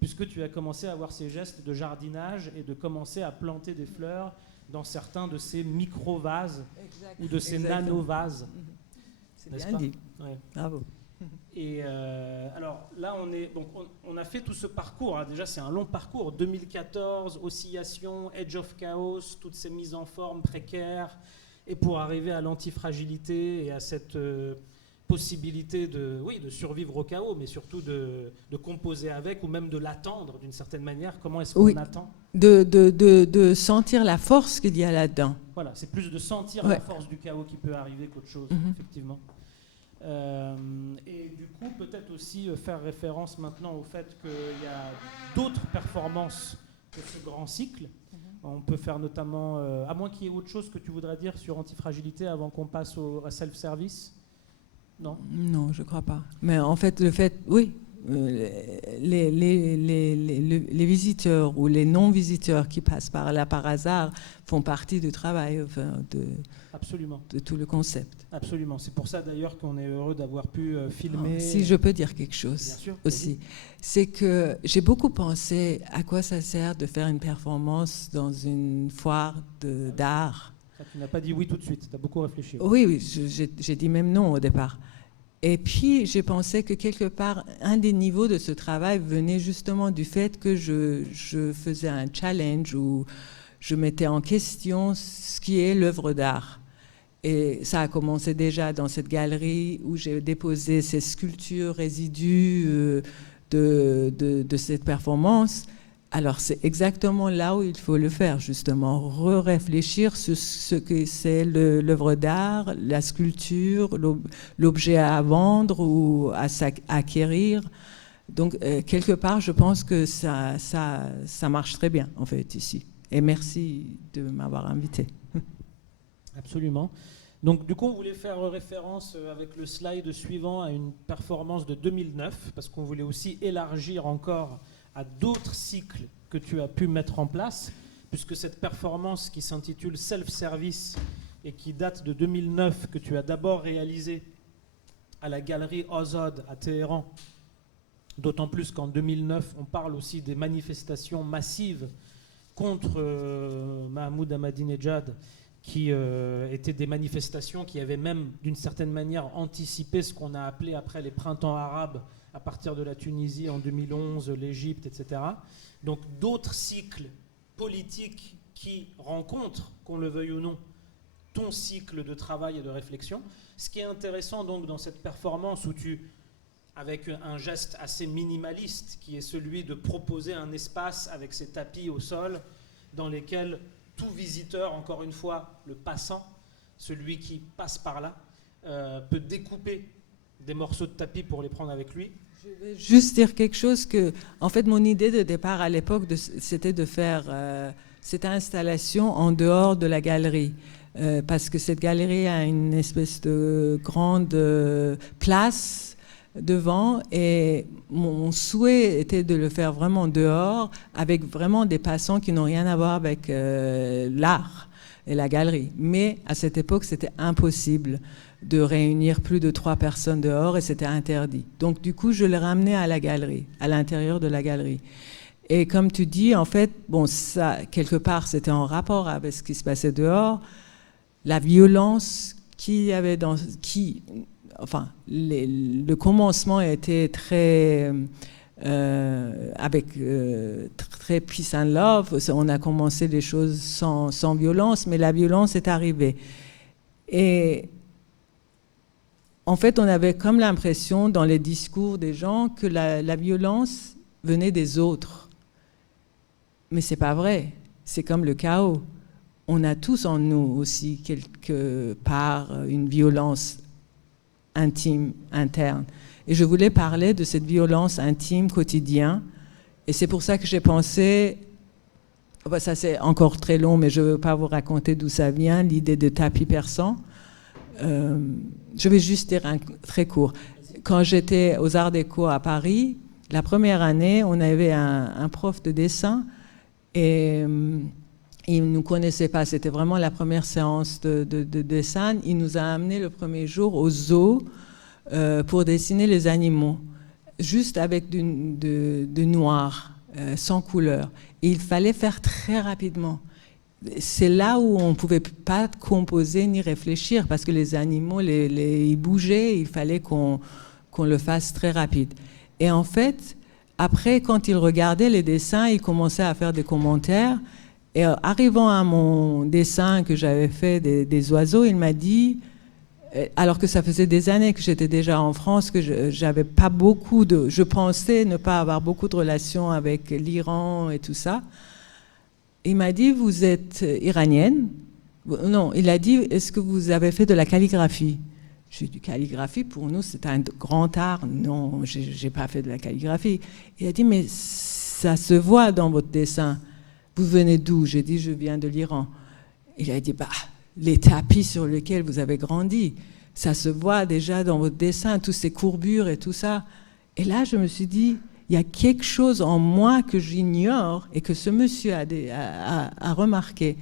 puisque tu as commencé à avoir ces gestes de jardinage et de commencer à planter des fleurs dans certains de ces micro-vases ou de ces nano-vases. C'est bien dit. Ouais. Bravo. Et alors là, on a fait tout ce parcours. Hein. Déjà, c'est un long parcours. 2014, oscillation, Edge of Chaos, toutes ces mises en forme précaires, et pour arriver à l'antifragilité et à cette possibilité de survivre au chaos, mais surtout de composer avec, ou même de l'attendre d'une certaine manière. Comment est-ce qu'on attend ? De sentir la force qu'il y a là-dedans. Voilà, c'est plus de sentir la force du chaos qui peut arriver qu'autre chose, effectivement. Et du coup, peut-être aussi faire référence maintenant au fait qu'il y a d'autres performances que ce grand cycle. On peut faire notamment, à moins qu'il y ait autre chose que tu voudrais dire sur antifragilité avant qu'on passe à self-service. Non ? Non, je ne crois pas. Mais en fait, oui, les visiteurs ou les non-visiteurs qui passent par là par hasard font partie du travail, Absolument. De tout le concept. Absolument. C'est pour ça d'ailleurs qu'on est heureux d'avoir pu filmer. Si je peux dire quelque chose sûr, aussi, c'est que j'ai beaucoup pensé à quoi ça sert de faire une performance dans une foire d'art. Tu n'as pas dit oui tout de suite, tu as beaucoup réfléchi. Oui, j'ai dit même non au départ. Et puis, j'ai pensé que quelque part, un des niveaux de ce travail venait justement du fait que je faisais un challenge où je mettais en question ce qui est l'œuvre d'art. Et ça a commencé déjà dans cette galerie où j'ai déposé ces sculptures résidus de cette performance. Alors, c'est exactement là où il faut le faire, justement, réfléchir sur ce que c'est l'œuvre d'art, la sculpture, l'objet à vendre ou à acquérir. Donc, quelque part, je pense que ça marche très bien, en fait, ici. Et merci de m'avoir invité. Absolument. Donc, du coup, on voulait faire référence avec le slide suivant à une performance de 2009, parce qu'on voulait aussi élargir encore à d'autres cycles que tu as pu mettre en place, puisque cette performance qui s'intitule Self-Service et qui date de 2009, que tu as d'abord réalisée à la galerie Ozod à Téhéran, d'autant plus qu'en 2009, on parle aussi des manifestations massives contre Mahmoud Ahmadinejad, qui étaient des manifestations qui avaient même, d'une certaine manière, anticipé ce qu'on a appelé après les printemps arabes, à partir de la Tunisie en 2011, l'Égypte, etc. Donc d'autres cycles politiques qui rencontrent, qu'on le veuille ou non, ton cycle de travail et de réflexion. Ce qui est intéressant donc dans cette performance où tu, avec un geste assez minimaliste, qui est celui de proposer un espace avec ces tapis au sol, dans lesquels tout visiteur, encore une fois, le passant, celui qui passe par là, peut découper des morceaux de tapis pour les prendre avec lui. Je vais juste dire quelque chose que, en fait, mon idée de départ à l'époque, c'était de faire cette installation en dehors de la galerie. Parce que cette galerie a une espèce de grande place devant et mon souhait était de le faire vraiment dehors avec vraiment des passants qui n'ont rien à voir avec l'art et la galerie. Mais à cette époque, c'était impossible de réunir plus de 3 personnes dehors et c'était interdit. Donc du coup, je l'ai ramené à la galerie, à l'intérieur de la galerie. Et comme tu dis, en fait, bon, ça, quelque part, c'était en rapport avec ce qui se passait dehors, la violence qu'il y avait le commencement était très très peace and love. On a commencé les choses sans violence, mais la violence est arrivée. Et en fait, on avait comme l'impression dans les discours des gens que la violence venait des autres. Mais c'est pas vrai. C'est comme le chaos. On a tous en nous aussi quelque part une violence intime, interne. Et je voulais parler de cette violence intime quotidienne. Et c'est pour ça que j'ai pensé, ça c'est encore très long, mais je ne veux pas vous raconter d'où ça vient, l'idée de tapis persan. Je vais juste dire un très court. Quand j'étais aux Arts Déco à Paris, la première année, on avait un prof de dessin et Il ne nous connaissait pas, c'était vraiment la première séance de dessin. Il nous a amenés le premier jour au zoo pour dessiner les animaux, juste avec du noir, sans couleur. Et il fallait faire très rapidement. C'est là où on ne pouvait pas composer ni réfléchir, parce que les animaux, ils bougeaient, il fallait qu'on le fasse très rapide. Et en fait, après, quand il regardait les dessins, il commençait à faire des commentaires. Et arrivant à mon dessin que j'avais fait des oiseaux, il m'a dit, alors que ça faisait des années que j'étais déjà en France, que j'avais pas beaucoup je pensais ne pas avoir beaucoup de relations avec l'Iran et tout ça. Il m'a dit, vous êtes iranienne? Non, il a dit, est-ce que vous avez fait de la calligraphie? J'ai dit, calligraphie, pour nous, c'est un grand art. Non, j'ai pas fait de la calligraphie. Il a dit, mais ça se voit dans votre dessin. Vous venez d'où? J'ai dit, je viens de l'Iran. Il a dit, bah, les tapis sur lesquels vous avez grandi, ça se voit déjà dans votre dessin, toutes ces courbures et tout ça. Et là, je me suis dit, il y a quelque chose en moi que j'ignore et que ce monsieur a remarqué.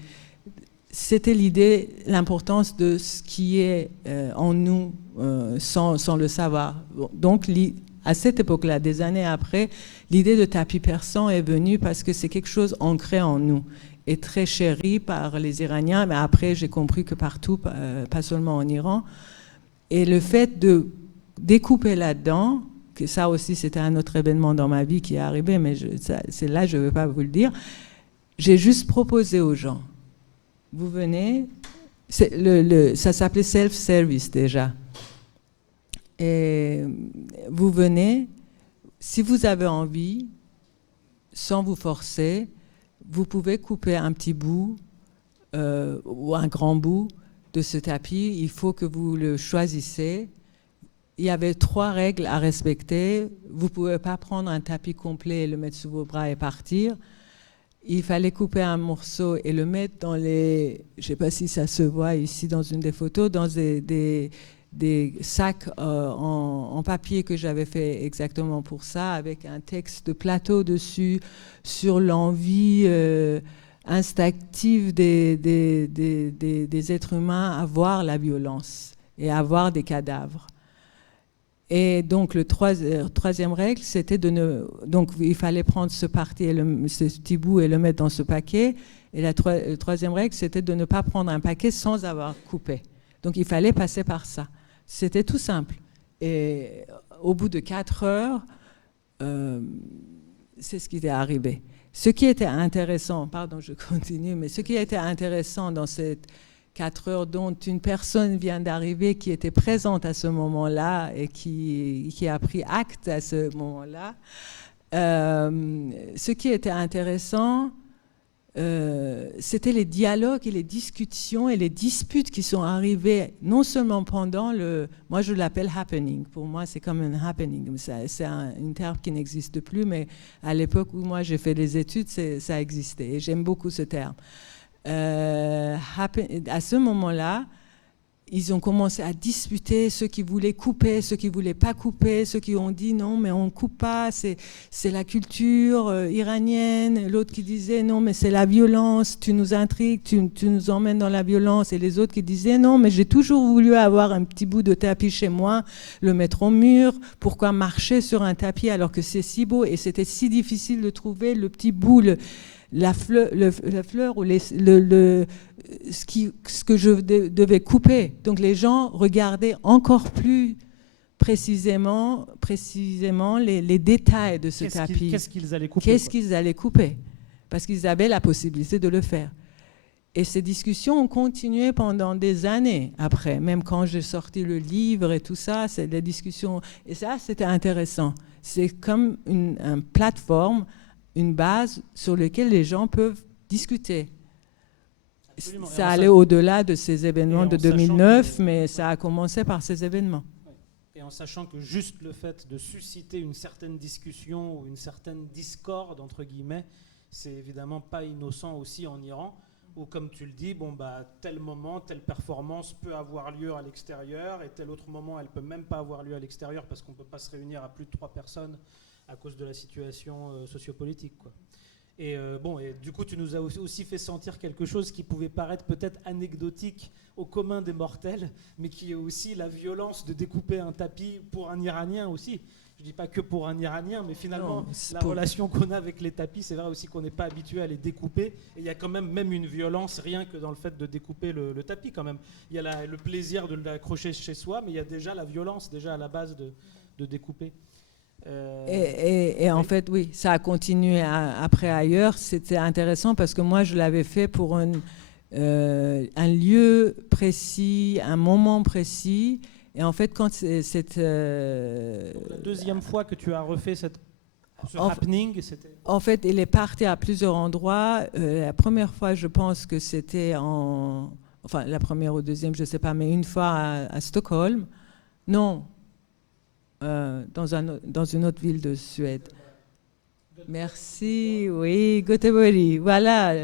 C'était l'idée, l'importance de ce qui est en nous sans le savoir. Donc, à cette époque-là, des années après, l'idée de tapis persan est venue parce que c'est quelque chose ancré en nous et très chéri par les Iraniens, mais après j'ai compris que partout, pas seulement en Iran. Et le fait de découper là-dedans, que ça aussi c'était un autre événement dans ma vie qui est arrivé, mais c'est là, je ne vais pas vous le dire, j'ai juste proposé aux gens, vous venez, ça s'appelait self-service déjà. Et vous venez, si vous avez envie, sans vous forcer, vous pouvez couper un petit bout ou un grand bout de ce tapis. Il faut que vous le choisissez. Il y avait 3 règles à respecter. Vous ne pouvez pas prendre un tapis complet et le mettre sous vos bras et partir. Il fallait couper un morceau et le mettre dans les... Je ne sais pas si ça se voit ici dans une des photos, dans des sacs en papier que j'avais fait exactement pour ça, avec un texte de plateau dessus sur l'envie instinctive des êtres humains à voir la violence et à voir des cadavres. Et donc, troisième règle, c'était donc il fallait prendre ce petit bout et le mettre dans ce paquet. Et la troisième règle, c'était de ne pas prendre un paquet sans avoir coupé. Donc, il fallait passer par ça. C'était tout simple. Et au bout de 4 heures, c'est ce qui est arrivé. Ce qui était intéressant, pardon, je continue, mais ce qui était intéressant dans ces 4 heures dont une personne vient d'arriver qui était présente à ce moment-là et qui a pris acte à ce moment-là, ce qui était intéressant, c'était les dialogues et les discussions et les disputes qui sont arrivées non seulement pendant moi je l'appelle happening, pour moi c'est comme un happening, c'est un terme qui n'existe plus, mais à l'époque où moi j'ai fait les études, ça existait et j'aime beaucoup ce terme. À ce moment-là, ils ont commencé à disputer, ceux qui voulaient couper, ceux qui ne voulaient pas couper, ceux qui ont dit non, mais on ne coupe pas, c'est la culture iranienne, l'autre qui disait non, mais c'est la violence, tu nous intrigues, tu nous emmènes dans la violence, et les autres qui disaient non, mais j'ai toujours voulu avoir un petit bout de tapis chez moi, le mettre au mur, pourquoi marcher sur un tapis alors que c'est si beau, et c'était si difficile de trouver le petit bout, la fleur ou ce que je devais couper. Donc les gens regardaient encore plus précisément les détails de ce tapis. Qu'est-ce qu'ils allaient couper? Qu'est-ce qu'ils allaient couper? Parce qu'ils avaient la possibilité de le faire. Et ces discussions ont continué pendant des années après. Même quand j'ai sorti le livre et tout ça, c'est des discussions. Et ça, c'était intéressant. C'est comme une plateforme, une base sur laquelle les gens peuvent discuter. Absolument. Ça allait au-delà de ces événements de 2009, mais ça a commencé par ces événements. Et en sachant que juste le fait de susciter une certaine discussion ou une certaine discorde, entre guillemets, c'est évidemment pas innocent aussi en Iran, où comme tu le dis, tel moment, telle performance peut avoir lieu à l'extérieur, et tel autre moment, elle peut même pas avoir lieu à l'extérieur parce qu'on peut pas se réunir à plus de 3 personnes à cause de la situation sociopolitique, quoi. Et et du coup, tu nous as aussi fait sentir quelque chose qui pouvait paraître peut-être anecdotique au commun des mortels, mais qui est aussi la violence de découper un tapis pour un Iranien aussi. Je ne dis pas que pour un Iranien, mais finalement, relation qu'on a avec les tapis, c'est vrai aussi qu'on n'est pas habitué à les découper. Et il y a quand même une violence, rien que dans le fait de découper le tapis quand même. Il y a le plaisir de l'accrocher chez soi, mais il y a déjà la violence, déjà à la base de découper. Et en fait, oui, ça a continué après ailleurs. C'était intéressant parce que moi, je l'avais fait pour un lieu précis, un moment précis. Et en fait, quand c'est... la deuxième fois que tu as refait ce happening, c'était... En fait, il est parti à plusieurs endroits. La première fois, je pense que c'était Enfin, la première ou deuxième, je ne sais pas, mais une fois à Stockholm. Non. Dans une autre ville de Suède. Merci, oui, Göteborg. Voilà,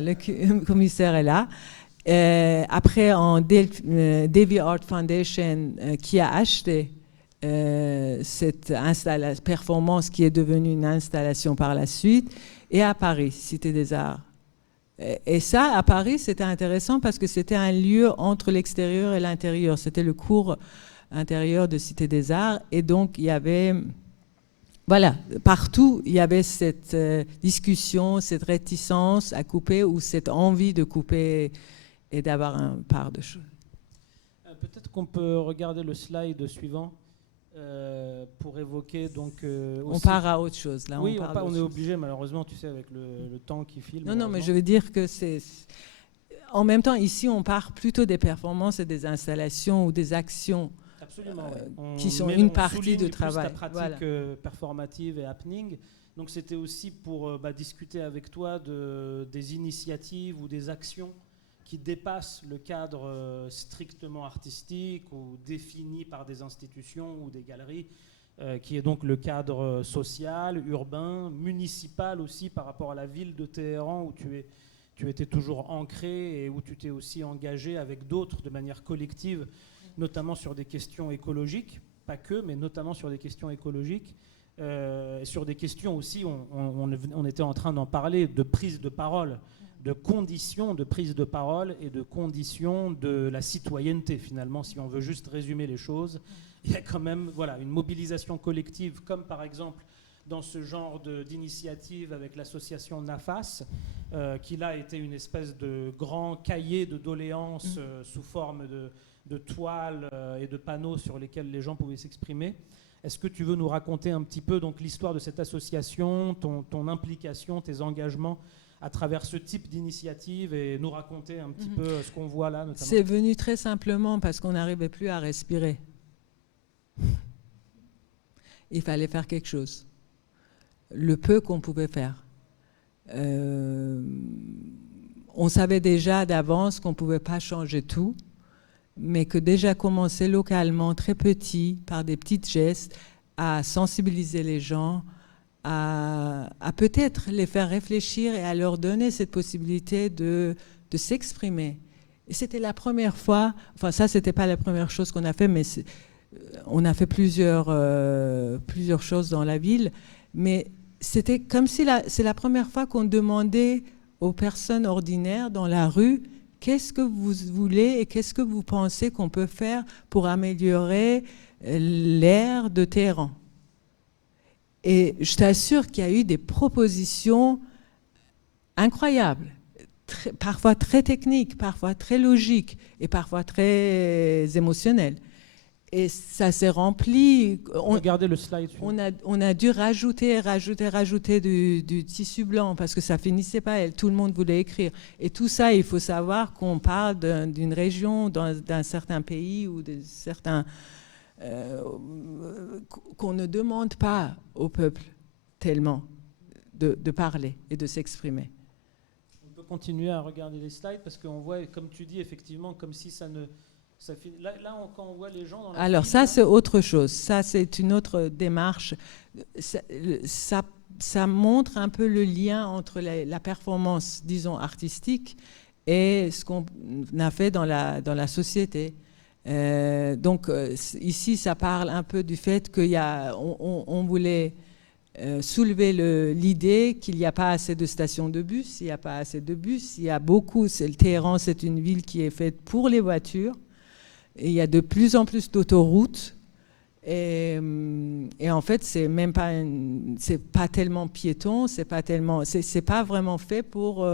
le commissaire est là. Après, Devi Art Foundation qui a acheté cette performance qui est devenue une installation par la suite, et à Paris, Cité des Arts. Et ça, à Paris, c'était intéressant parce que c'était un lieu entre l'extérieur et l'intérieur. C'était le cours intérieur de Cité des Arts, et donc il y avait, voilà, partout il y avait cette discussion, cette réticence à couper ou cette envie de couper et d'avoir un part de choses. Peut-être qu'on peut regarder le slide suivant pour évoquer donc. On part à autre chose là. Oui, on est obligé malheureusement, tu sais, avec le temps qui file. Non, mais je veux dire que c'est. En même temps, ici, on part plutôt des performances et des installations ou des actions. Absolument, qui sont une partie du travail. Ta pratique performative et happening. Donc c'était aussi pour discuter avec toi des initiatives ou des actions qui dépassent le cadre strictement artistique ou défini par des institutions ou des galeries, qui est donc le cadre social, urbain, municipal aussi par rapport à la ville de Téhéran où tu étais toujours ancré et où tu t'es aussi engagé avec d'autres de manière collective, notamment sur des questions écologiques, pas que, mais notamment sur des questions écologiques, sur des questions aussi, on était en train d'en parler, de prise de parole, de conditions de prise de parole et de conditions de la citoyenneté, finalement, si on veut juste résumer les choses. Il y a quand même une mobilisation collective, comme par exemple dans ce genre d'initiative avec l'association NAFAS, qui là était une espèce de grand cahier de doléances sous forme de toiles et de panneaux sur lesquels les gens pouvaient s'exprimer. Est-ce que tu veux nous raconter un petit peu donc l'histoire de cette association, ton implication, tes engagements à travers ce type d'initiative et nous raconter un petit peu ce qu'on voit là notamment? C'est venu très simplement parce qu'on n'arrivait plus à respirer. Il fallait faire quelque chose. Le peu qu'on pouvait faire. On savait déjà d'avance qu'on ne pouvait pas changer tout, mais que déjà commencer localement, très petit, par des petits gestes, à sensibiliser les gens, à peut-être les faire réfléchir et à leur donner cette possibilité de s'exprimer. Et c'était la première fois, enfin ça c'était pas la première chose qu'on a fait, mais on a fait plusieurs choses dans la ville, mais c'était comme si c'est la première fois qu'on demandait aux personnes ordinaires dans la rue qu'est-ce que vous voulez et qu'est-ce que vous pensez qu'on peut faire pour améliorer l'air de Téhéran. Et je t'assure qu'il y a eu des propositions incroyables, parfois très techniques, parfois très logiques et parfois très émotionnelles. Et ça s'est rempli. Regardez le slide. On a dû rajouter du tissu blanc parce que ça finissait pas. Tout le monde voulait écrire. Et tout ça, il faut savoir qu'on parle d'une région, d'un certain pays ou de certains qu'on ne demande pas au peuple tellement de parler et de s'exprimer. On peut continuer à regarder les slides parce qu'on voit, comme tu dis, effectivement, comme si ça ne... Là, quand on voit les gens dans la Alors, ça, c'est autre chose. Ça, c'est une autre démarche. Ça montre un peu le lien entre la performance, disons, artistique et ce qu'on a fait dans la société. Donc, ici, ça parle un peu du fait qu'on voulait soulever l'idée qu'il n'y a pas assez de stations de bus. Il n'y a pas assez de bus. Il y a beaucoup. Téhéran, c'est une ville qui est faite pour les voitures. Et il y a de plus en plus d'autoroutes. Et en fait, c'est pas tellement piéton. C'est pas vraiment fait pour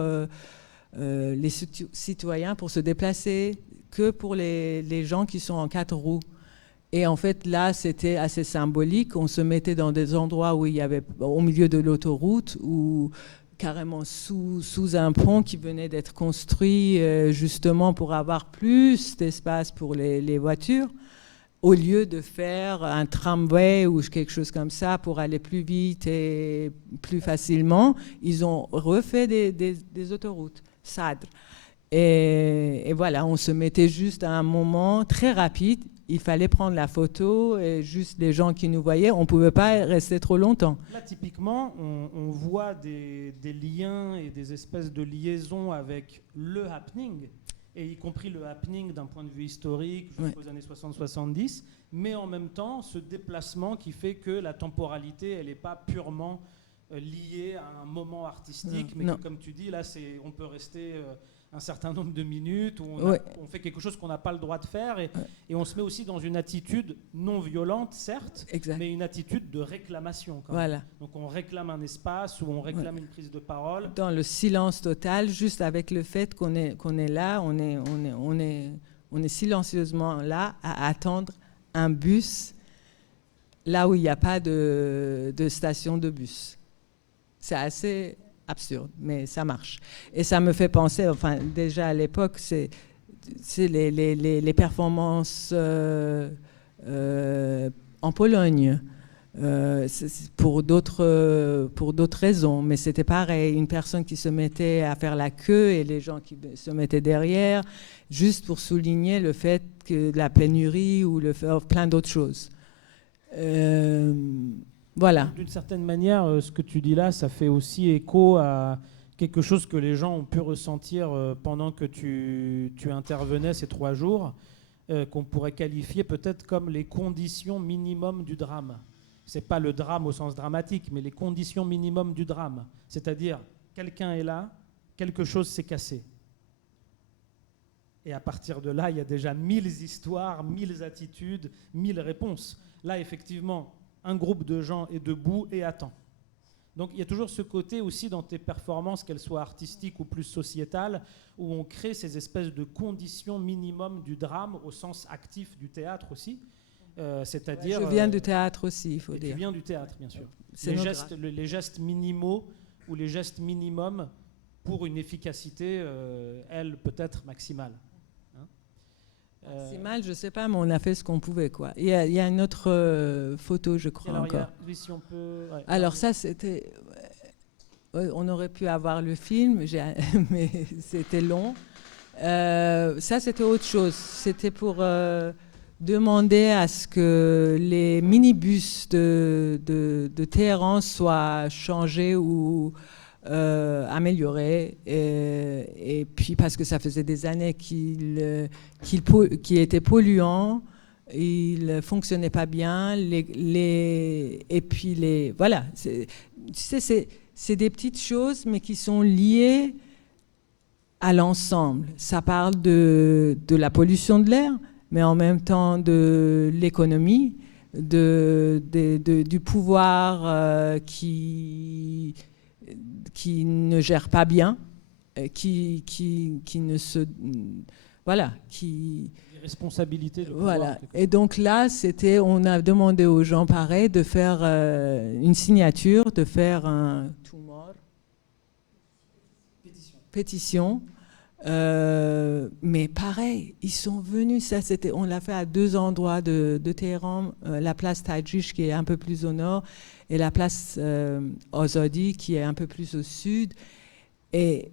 les citoyens pour se déplacer, que pour les gens qui sont en 4 roues. Et en fait, là, c'était assez symbolique. On se mettait dans des endroits où il y avait, au milieu de l'autoroute, ou carrément sous un pont qui venait d'être construit justement pour avoir plus d'espace pour les voitures, au lieu de faire un tramway ou quelque chose comme ça pour aller plus vite et plus facilement. Ils ont refait des autoroutes, Sadr. Et voilà, on se mettait juste à un moment très rapide. Il fallait prendre la photo et juste les gens qui nous voyaient, on ne pouvait pas rester trop longtemps. Là, typiquement, on voit des liens et des espèces de liaisons avec le happening, et y compris le happening d'un point de vue historique jusqu'aux années 60-70, mais en même temps, ce déplacement qui fait que la temporalité, elle n'est pas purement liée à un moment artistique, mais que, comme tu dis, là, on peut rester un certain nombre de minutes où on fait quelque chose qu'on n'a pas le droit de faire, et on se met aussi dans une attitude non violente, certes, mais une attitude de réclamation. Voilà. Donc on réclame un espace, ou on réclame une prise de parole. Dans le silence total, juste avec le fait qu'on est là, on est silencieusement là à attendre un bus là où il n'y a pas de station de bus. C'est assez absurde, mais ça marche. Et ça me fait penser, enfin déjà à l'époque, c'est les performances en Pologne, pour d'autres raisons, mais c'était pareil, une personne qui se mettait à faire la queue et les gens qui se mettaient derrière, juste pour souligner le fait que la pénurie ou plein d'autres choses. Voilà. D'une certaine manière, ce que tu dis là, ça fait aussi écho à quelque chose que les gens ont pu ressentir pendant que tu intervenais ces 3 jours, qu'on pourrait qualifier peut-être comme les conditions minimum du drame. Ce n'est pas le drame au sens dramatique, mais les conditions minimum du drame. C'est-à-dire, quelqu'un est là, quelque chose s'est cassé. Et à partir de là, il y a déjà 1000 histoires, 1000 attitudes, 1000 réponses. Là, effectivement, un groupe de gens est debout et attend. Donc il y a toujours ce côté aussi dans tes performances, qu'elles soient artistiques ou plus sociétales, où on crée ces espèces de conditions minimum du drame au sens actif du théâtre aussi. C'est-à-dire, je viens du théâtre aussi, il faut dire. Tu viens du théâtre, bien sûr. C'est les gestes minimaux ou les gestes minimums pour une efficacité, elle, peut-être maximale. Maximale, je ne sais pas, mais on a fait ce qu'on pouvait, quoi. Il y a une autre photo, je crois, alors, encore. Si on peut, alors ça, c'était... on aurait pu avoir le film, mais c'était long. Ça, c'était autre chose. C'était pour demander à ce que les minibus de Téhéran soient changés ou améliorés. Et puis parce que ça faisait des années qu'il était polluant, il ne fonctionnait pas bien. Et puis voilà. C'est des petites choses, mais qui sont liées à l'ensemble. Ça parle de la pollution de l'air, mais en même temps de l'économie, du pouvoir qui ne gère pas bien, qui ne se... Voilà, qui... Les responsabilités de voilà. Et donc là, on a demandé aux gens, pareil, de faire une signature, de faire un... pétition. Mais pareil, ils sont venus, on l'a fait à 2 endroits de Téhéran, la place Tajish qui est un peu plus au nord et la place Azadi qui est un peu plus au sud. Et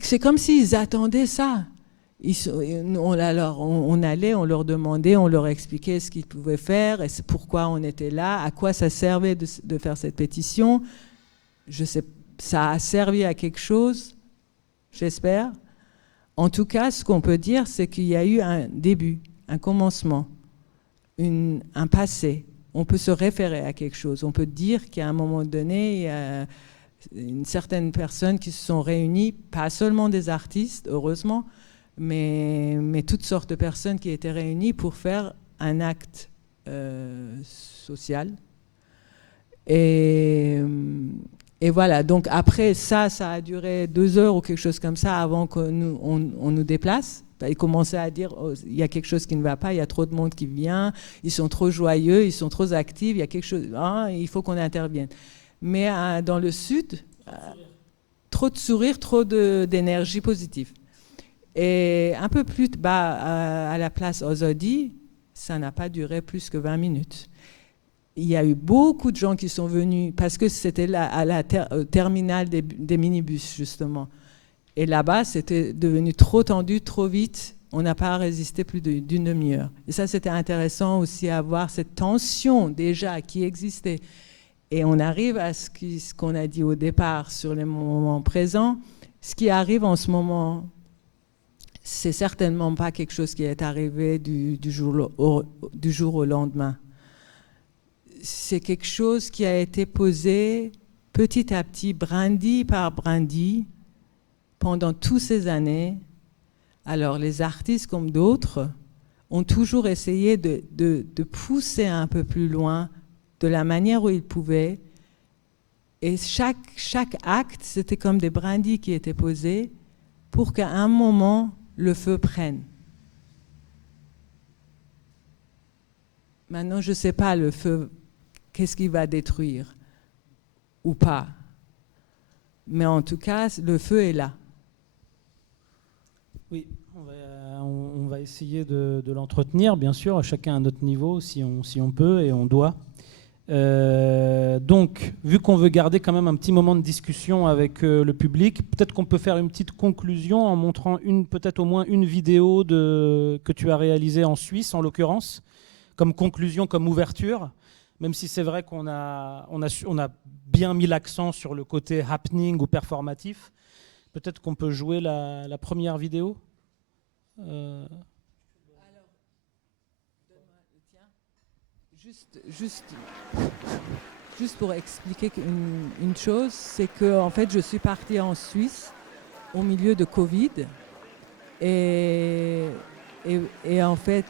c'est comme s'ils attendaient ça. On allait, on leur demandait, on leur expliquait ce qu'ils pouvaient faire et pourquoi on était là, à quoi ça servait de faire cette pétition. Je sais, ça a servi à quelque chose. J'espère. En tout cas, ce qu'on peut dire, c'est qu'il y a eu un début, un commencement, un passé. on peut se référer à quelque chose. On peut dire qu'à un moment donné, il y a une certaine personnes qui se sont réunies, pas seulement des artistes, heureusement, mais toutes sortes de personnes qui étaient réunies pour faire un acte social. Et voilà, donc après ça a duré 2 heures ou quelque chose comme ça avant qu'on nous déplace. Ils commençaient à dire oh, il y a quelque chose qui ne va pas, il y a trop de monde qui vient, ils sont trop joyeux, ils sont trop actifs, il y a quelque chose, il faut qu'on intervienne. Mais dans le sud, trop de sourires, trop d'énergie positive. Et un peu plus bas, à la place Ozodi, ça n'a pas duré plus que 20 minutes. Il y a eu beaucoup de gens qui sont venus, parce que c'était à la terminale des minibus, justement. Et là-bas, c'était devenu trop tendu, trop vite. On n'a pas résisté plus d'une demi-heure. Et ça, c'était intéressant aussi à voir cette tension déjà qui existait. Et on arrive à ce qu'on a dit au départ sur les moments présents. Ce qui arrive en ce moment, c'est certainement pas quelque chose qui est arrivé du jour au lendemain. C'est quelque chose qui a été posé petit à petit, brindille par brindille, pendant toutes ces années. Alors les artistes comme d'autres ont toujours essayé de pousser un peu plus loin de la manière où ils pouvaient. Et chaque acte, c'était comme des brindilles qui étaient posées pour qu'à un moment, le feu prenne. Maintenant, je ne sais pas, le feu, qu'est-ce qu'il va détruire ou pas. Mais en tout cas, le feu est là. Oui, on va essayer de l'entretenir, bien sûr, chacun à notre niveau, si on peut et on doit. Donc, vu qu'on veut garder quand même un petit moment de discussion avec le public, peut-être qu'on peut faire une petite conclusion en montrant peut-être au moins une vidéo que tu as réalisée en Suisse, en l'occurrence, comme conclusion, comme ouverture, même si c'est vrai qu'on a bien mis l'accent sur le côté happening ou performatif. Peut-être qu'on peut jouer la première vidéo. Alors, donne-moi le tien. Juste pour expliquer une chose, c'est que en fait, je suis partie en Suisse au milieu de Covid et en fait,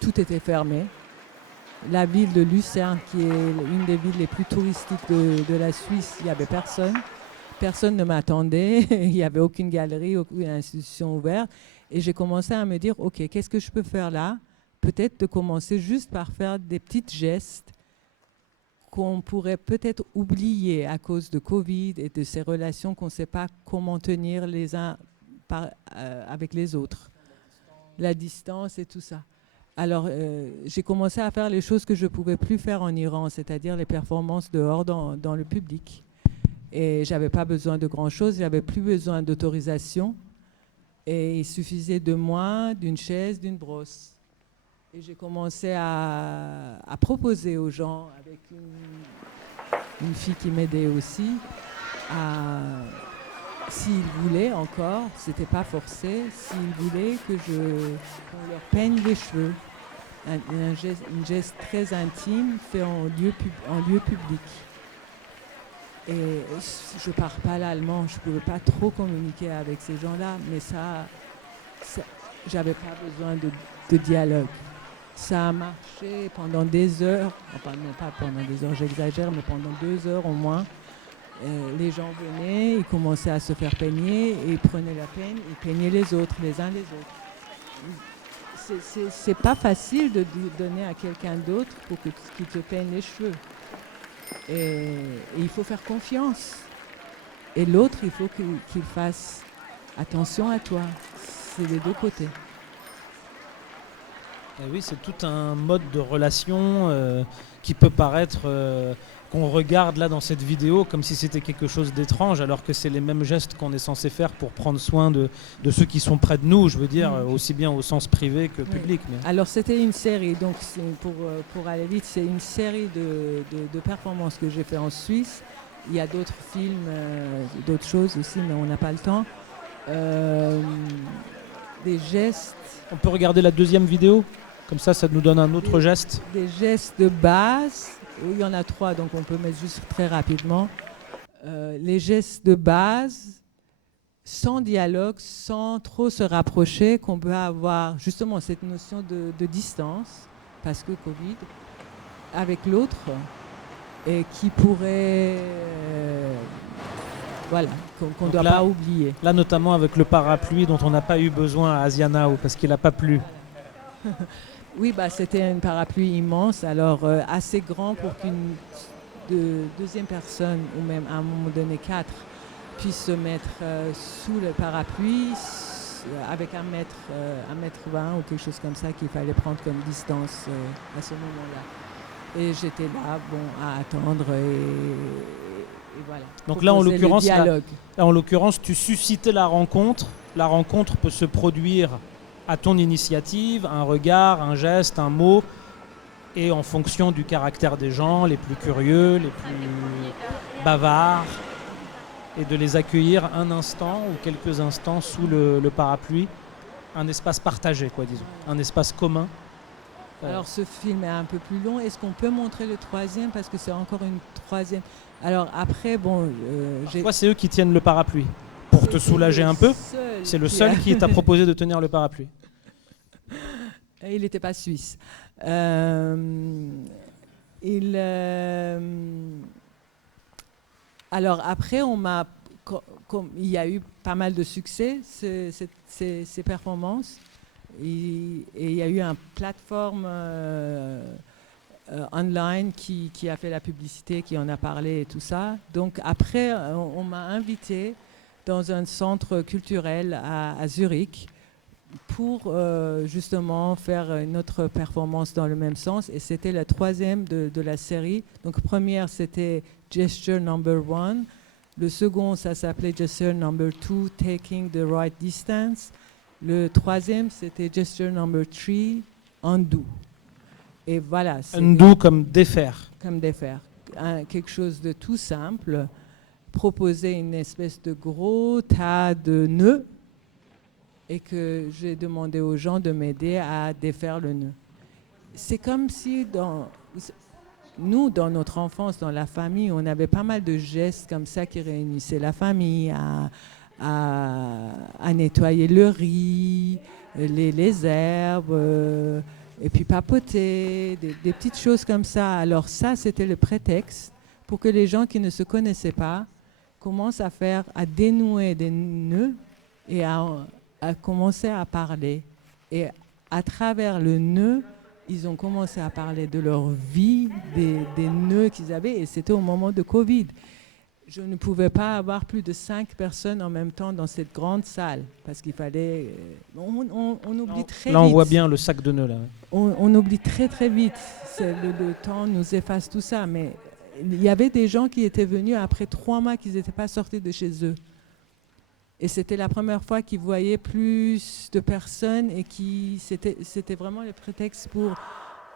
tout était fermé. La ville de Lucerne, qui est une des villes les plus touristiques de la Suisse, il n'y avait personne. Personne ne m'attendait, il n'y avait aucune galerie, aucune institution ouverte. Et j'ai commencé à me dire, OK, qu'est-ce que je peux faire là? Peut-être de commencer juste par faire des petits gestes qu'on pourrait peut-être oublier à cause de Covid et de ces relations qu'on ne sait pas comment tenir les uns avec les autres. La distance et tout ça. Alors, j'ai commencé à faire les choses que je ne pouvais plus faire en Iran, c'est-à-dire les performances dehors dans le public. Et je n'avais pas besoin de grand-chose, je n'avais plus besoin d'autorisation. Et il suffisait de moi, d'une chaise, d'une brosse. Et j'ai commencé à proposer aux gens, avec une fille qui m'aidait aussi, s'ils voulaient encore, c'était pas forcé, s'ils voulaient qu'on leur peigne les cheveux. Un geste très intime fait en lieu public. Et je ne parle pas l'allemand, je ne pouvais pas trop communiquer avec ces gens-là, mais j'avais pas besoin de dialogue. Ça a marché pendant des heures, enfin non pas pendant des heures, j'exagère, mais pendant 2 heures au moins. Les gens venaient, ils commençaient à se faire peigner, et ils prenaient la peigne, ils peignaient les autres, les uns les autres. C'est pas facile de donner à quelqu'un d'autre pour qu'il te peigne les cheveux. Et il faut faire confiance. Et l'autre, il faut qu'il fasse attention à toi. C'est des deux côtés. Et oui, c'est tout un mode de relation qui peut paraître, qu'on regarde là dans cette vidéo comme si c'était quelque chose d'étrange, alors que c'est les mêmes gestes qu'on est censé faire pour prendre soin de ceux qui sont près de nous, je veux dire, aussi bien au sens privé que public. Mais... Alors c'était une série, donc pour aller vite, c'est une série de performances que j'ai fait en Suisse. Il y a d'autres films, d'autres choses aussi, mais on n'a pas le temps. Des gestes. On peut regarder la deuxième vidéo, Comme ça nous donne un autre geste. Des gestes de base. Il y en a 3, donc on peut mettre juste très rapidement. Les gestes de base, sans dialogue, sans trop se rapprocher, qu'on peut avoir justement cette notion de distance, parce que Covid, avec l'autre, et qui pourrait... voilà, qu'on ne doit pas oublier. Là, notamment avec le parapluie dont on n'a pas eu besoin à Asiana, parce qu'il n'a pas plu. Oui, c'était un parapluie immense, alors assez grand pour qu'une deuxième personne, ou même à un moment donné 4, puisse se mettre sous le parapluie avec 1 mètre, 1,20 m ou quelque chose comme ça qu'il fallait prendre comme distance à ce moment-là. Et j'étais là, à attendre et voilà. Donc là, en l'occurrence, tu suscitais la rencontre. La rencontre peut se produire à ton initiative, un regard, un geste, un mot, et en fonction du caractère des gens, les plus curieux, les plus bavards, et de les accueillir un instant ou quelques instants sous le parapluie, un espace partagé, disons, un espace commun. Alors ce film est un peu plus long. Est-ce qu'on peut montrer le 3e, parce que c'est encore une 3e. Alors après, Toi, c'est eux qui tiennent le parapluie. Pour te soulager un peu, c'est le seul qui t'a proposé de tenir le parapluie. Il n'était pas suisse. Alors après, il y a eu pas mal de succès, ces performances. Et il y a eu une plateforme online qui a fait la publicité, qui en a parlé et tout ça. Donc après, on m'a invité dans un centre culturel à Zurich pour justement faire une autre performance dans le même sens. Et c'était la 3e de la série. Donc première, c'était Gesture Number 1. Le second, ça s'appelait Gesture Number 2, Taking the Right Distance. Le 3e, c'était Gesture Number 3, Undo. Et voilà. Undo comme défaire. Comme défaire. Quelque chose de tout simple. Proposer une espèce de gros tas de nœuds, et que j'ai demandé aux gens de m'aider à défaire le nœud. C'est comme si nous, dans notre enfance, dans la famille, on avait pas mal de gestes comme ça qui réunissaient la famille, à nettoyer le riz, les herbes, et puis papoter, des petites choses comme ça. Alors ça, c'était le prétexte pour que les gens qui ne se connaissaient pas commencent à dénouer des nœuds et à commencer à parler. Et à travers le nœud, ils ont commencé à parler de leur vie, des nœuds qu'ils avaient, et c'était au moment de Covid. Je ne pouvais pas avoir plus de 5 personnes en même temps dans cette grande salle, parce qu'il fallait... On oublie très vite. Là, on voit bien le sac de nœuds. Là. On oublie très, très vite. Le temps nous efface tout ça, mais il y avait des gens qui étaient venus après 3 mois qu'ils n'étaient pas sortis de chez eux. Et c'était la première fois qu'ils voyaient plus de personnes, et c'était vraiment le prétexte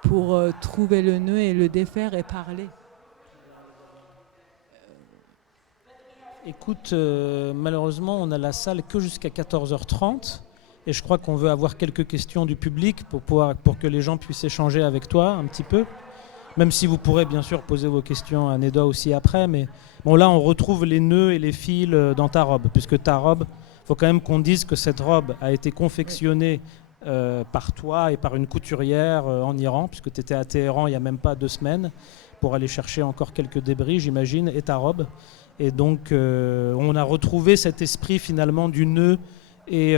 pour trouver le nœud et le défaire et parler. Écoute, malheureusement, on a la salle que jusqu'à 14h30, et je crois qu'on veut avoir quelques questions du public pour que les gens puissent échanger avec toi un petit peu. Même si vous pourrez bien sûr poser vos questions à Neda aussi après, mais bon, là on retrouve les nœuds et les fils dans ta robe, puisque ta robe, il faut quand même qu'on dise que cette robe a été confectionnée par toi et par une couturière en Iran, puisque tu étais à Téhéran il n'y a même pas 2 semaines pour aller chercher encore quelques débris, j'imagine, et ta robe. Et donc on a retrouvé cet esprit finalement du nœud et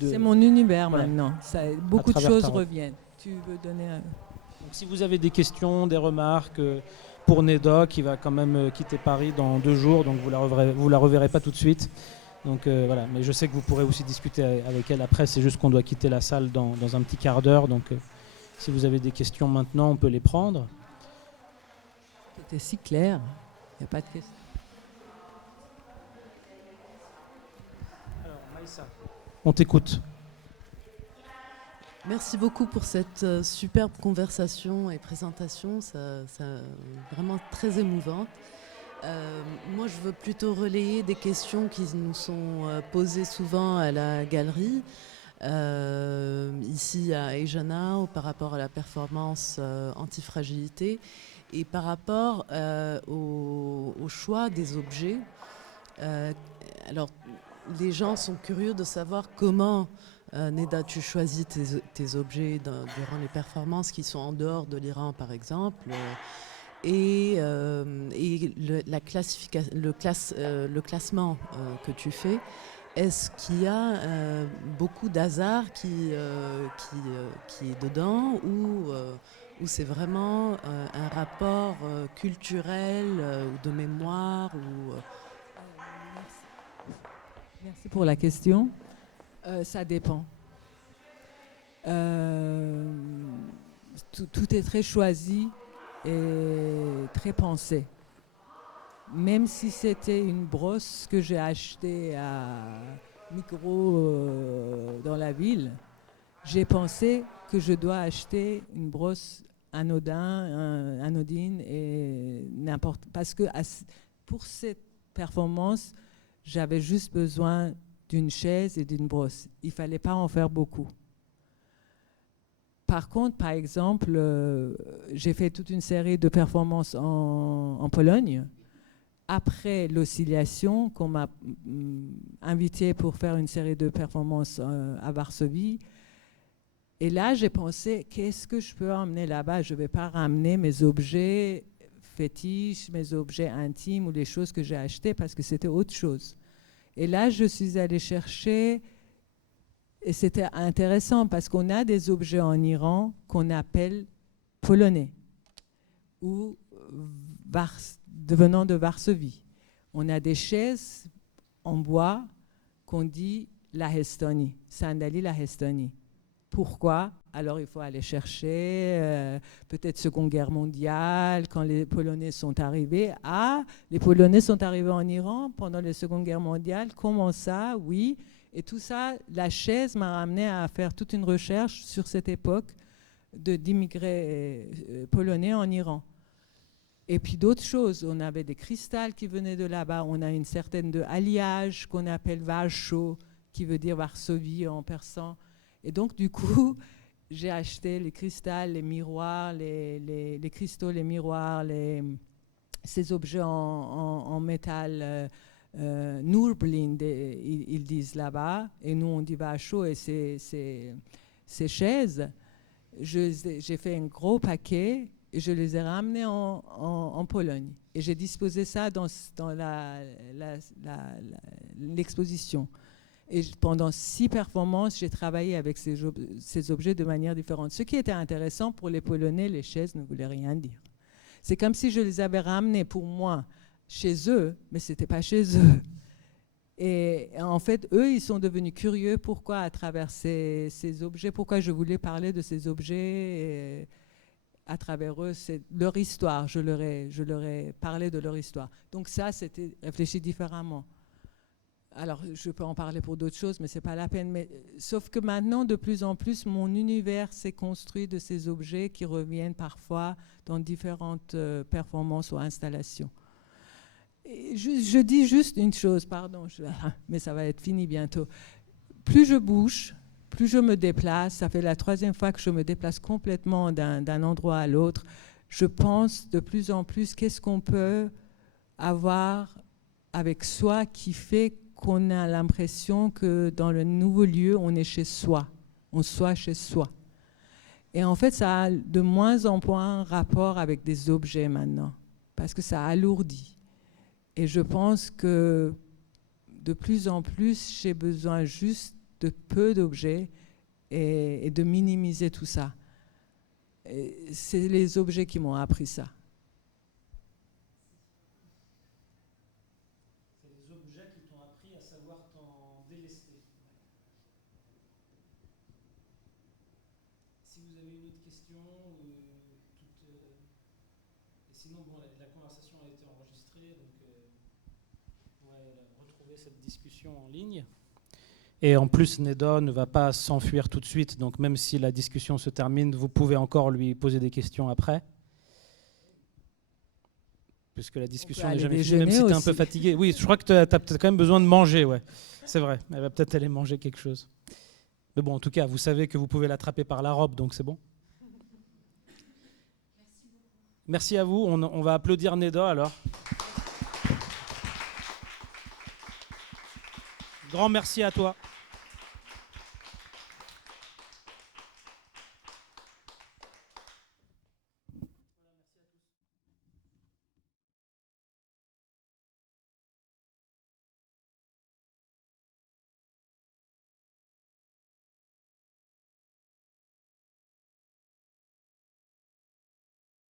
C'est mon univers maintenant. Beaucoup de choses ta robe. reviennent. Tu veux donner Donc, si vous avez des questions, des remarques pour Neda, qui va quand même quitter Paris dans 2 jours, donc vous la reverrez pas tout de suite. Donc voilà, mais je sais que vous pourrez aussi discuter avec elle après. C'est juste qu'on doit quitter la salle dans un petit quart d'heure. Donc si vous avez des questions maintenant, on peut les prendre. C'était si clair. Il n'y a pas de questions. Alors Maïssa, on t'écoute. Merci beaucoup pour cette superbe conversation et présentation, ça vraiment très émouvante. Moi, je veux plutôt relayer des questions qui nous sont posées souvent à la galerie. ici à Asia Now, par rapport à la performance antifragilité et par rapport au choix des objets. Alors, les gens sont curieux de savoir comment, Neda, tu choisis tes objets durant les performances qui sont en dehors de l'Iran, par exemple. Le classement que tu fais, est-ce qu'il y a beaucoup d'hasard qui est dedans ou c'est vraiment un rapport culturel ou de mémoire Merci pour la question. Ça dépend. Tout est très choisi et très pensé. Même si c'était une brosse que j'ai achetée à Micro dans la ville, j'ai pensé que je dois acheter une brosse anodine et n'importe. Parce que pour cette performance, j'avais juste besoin d'une chaise et d'une brosse. Il ne fallait pas en faire beaucoup. Par contre, par exemple, j'ai fait toute une série de performances en Pologne. Après l'oscillation, qu'on m'a invité pour faire une série de performances à Varsovie. Et là, j'ai pensé, qu'est-ce que je peux emmener là-bas? Je ne vais pas ramener mes objets fétiches, mes objets intimes ou les choses que j'ai achetées parce que c'était autre chose. Et là, je suis allée chercher, et c'était intéressant parce qu'on a des objets en Iran qu'on appelle polonais ou venant de Varsovie. On a des chaises en bois qu'on dit Lahestani, sandali Lahestani. Pourquoi? Alors il faut aller chercher, peut-être Seconde Guerre mondiale, quand les Polonais sont arrivés. Ah, les Polonais sont arrivés en Iran pendant la Seconde Guerre mondiale. Comment ça? Oui. Et tout ça, la chaise m'a ramené à faire toute une recherche sur cette époque d'immigrés polonais en Iran. Et puis d'autres choses, on avait des cristals qui venaient de là-bas, on a une certaine de alliage qu'on appelle Varsho, qui veut dire Varsovie en persan. Et donc du coup, j'ai acheté les cristals, les miroirs, les cristaux, les miroirs, ces objets en métal Nurblind, ils disent là-bas, et nous on dit Varsho, et ces chaises, j'ai fait un gros paquet, et je les ai ramenés en Pologne. Et j'ai disposé ça dans l'exposition. Et pendant 6 performances, j'ai travaillé avec ces objets de manière différente. Ce qui était intéressant pour les Polonais, les chaises ne voulaient rien dire. C'est comme si je les avais ramenés pour moi chez eux, mais ce n'était pas chez eux. Et en fait, eux, ils sont devenus curieux pourquoi à travers ces objets, pourquoi je voulais parler de ces objets. À travers eux, c'est leur histoire. Je leur ai parlé de leur histoire. Donc ça, c'était réfléchi différemment. Alors, je peux en parler pour d'autres choses, mais ce n'est pas la peine. Mais, sauf que maintenant, de plus en plus, mon univers s'est construit de ces objets qui reviennent parfois dans différentes performances ou installations. Et je dis juste une chose, pardon, mais ça va être fini bientôt. Plus je bouge, plus je me déplace, ça fait la 3e fois que je me déplace complètement d'un endroit à l'autre, je pense de plus en plus qu'est-ce qu'on peut avoir avec soi qui fait qu'on a l'impression que dans le nouveau lieu, on est chez soi, on soit chez soi. Et en fait, ça a de moins en moins un rapport avec des objets maintenant, parce que ça alourdit. Et je pense que de plus en plus, j'ai besoin juste de peu d'objets et de minimiser tout ça. C'est les objets qui m'ont appris ça. C'est les objets qui t'ont appris à savoir t'en délester. Si vous avez une autre question, et sinon, bon, la conversation a été enregistrée, donc vous pourrez retrouver cette discussion en ligne. Et en plus, Neda ne va pas s'enfuir tout de suite, donc même si la discussion se termine, vous pouvez encore lui poser des questions après. Puisque la discussion n'est jamais finie, même si tu es un peu fatigué. Oui, je crois que tu as peut-être quand même besoin de manger, ouais. C'est vrai, elle va peut-être aller manger quelque chose. Mais bon, en tout cas, vous savez que vous pouvez l'attraper par la robe, donc c'est bon. Merci à vous. On va applaudir Neda alors. Grand merci à toi.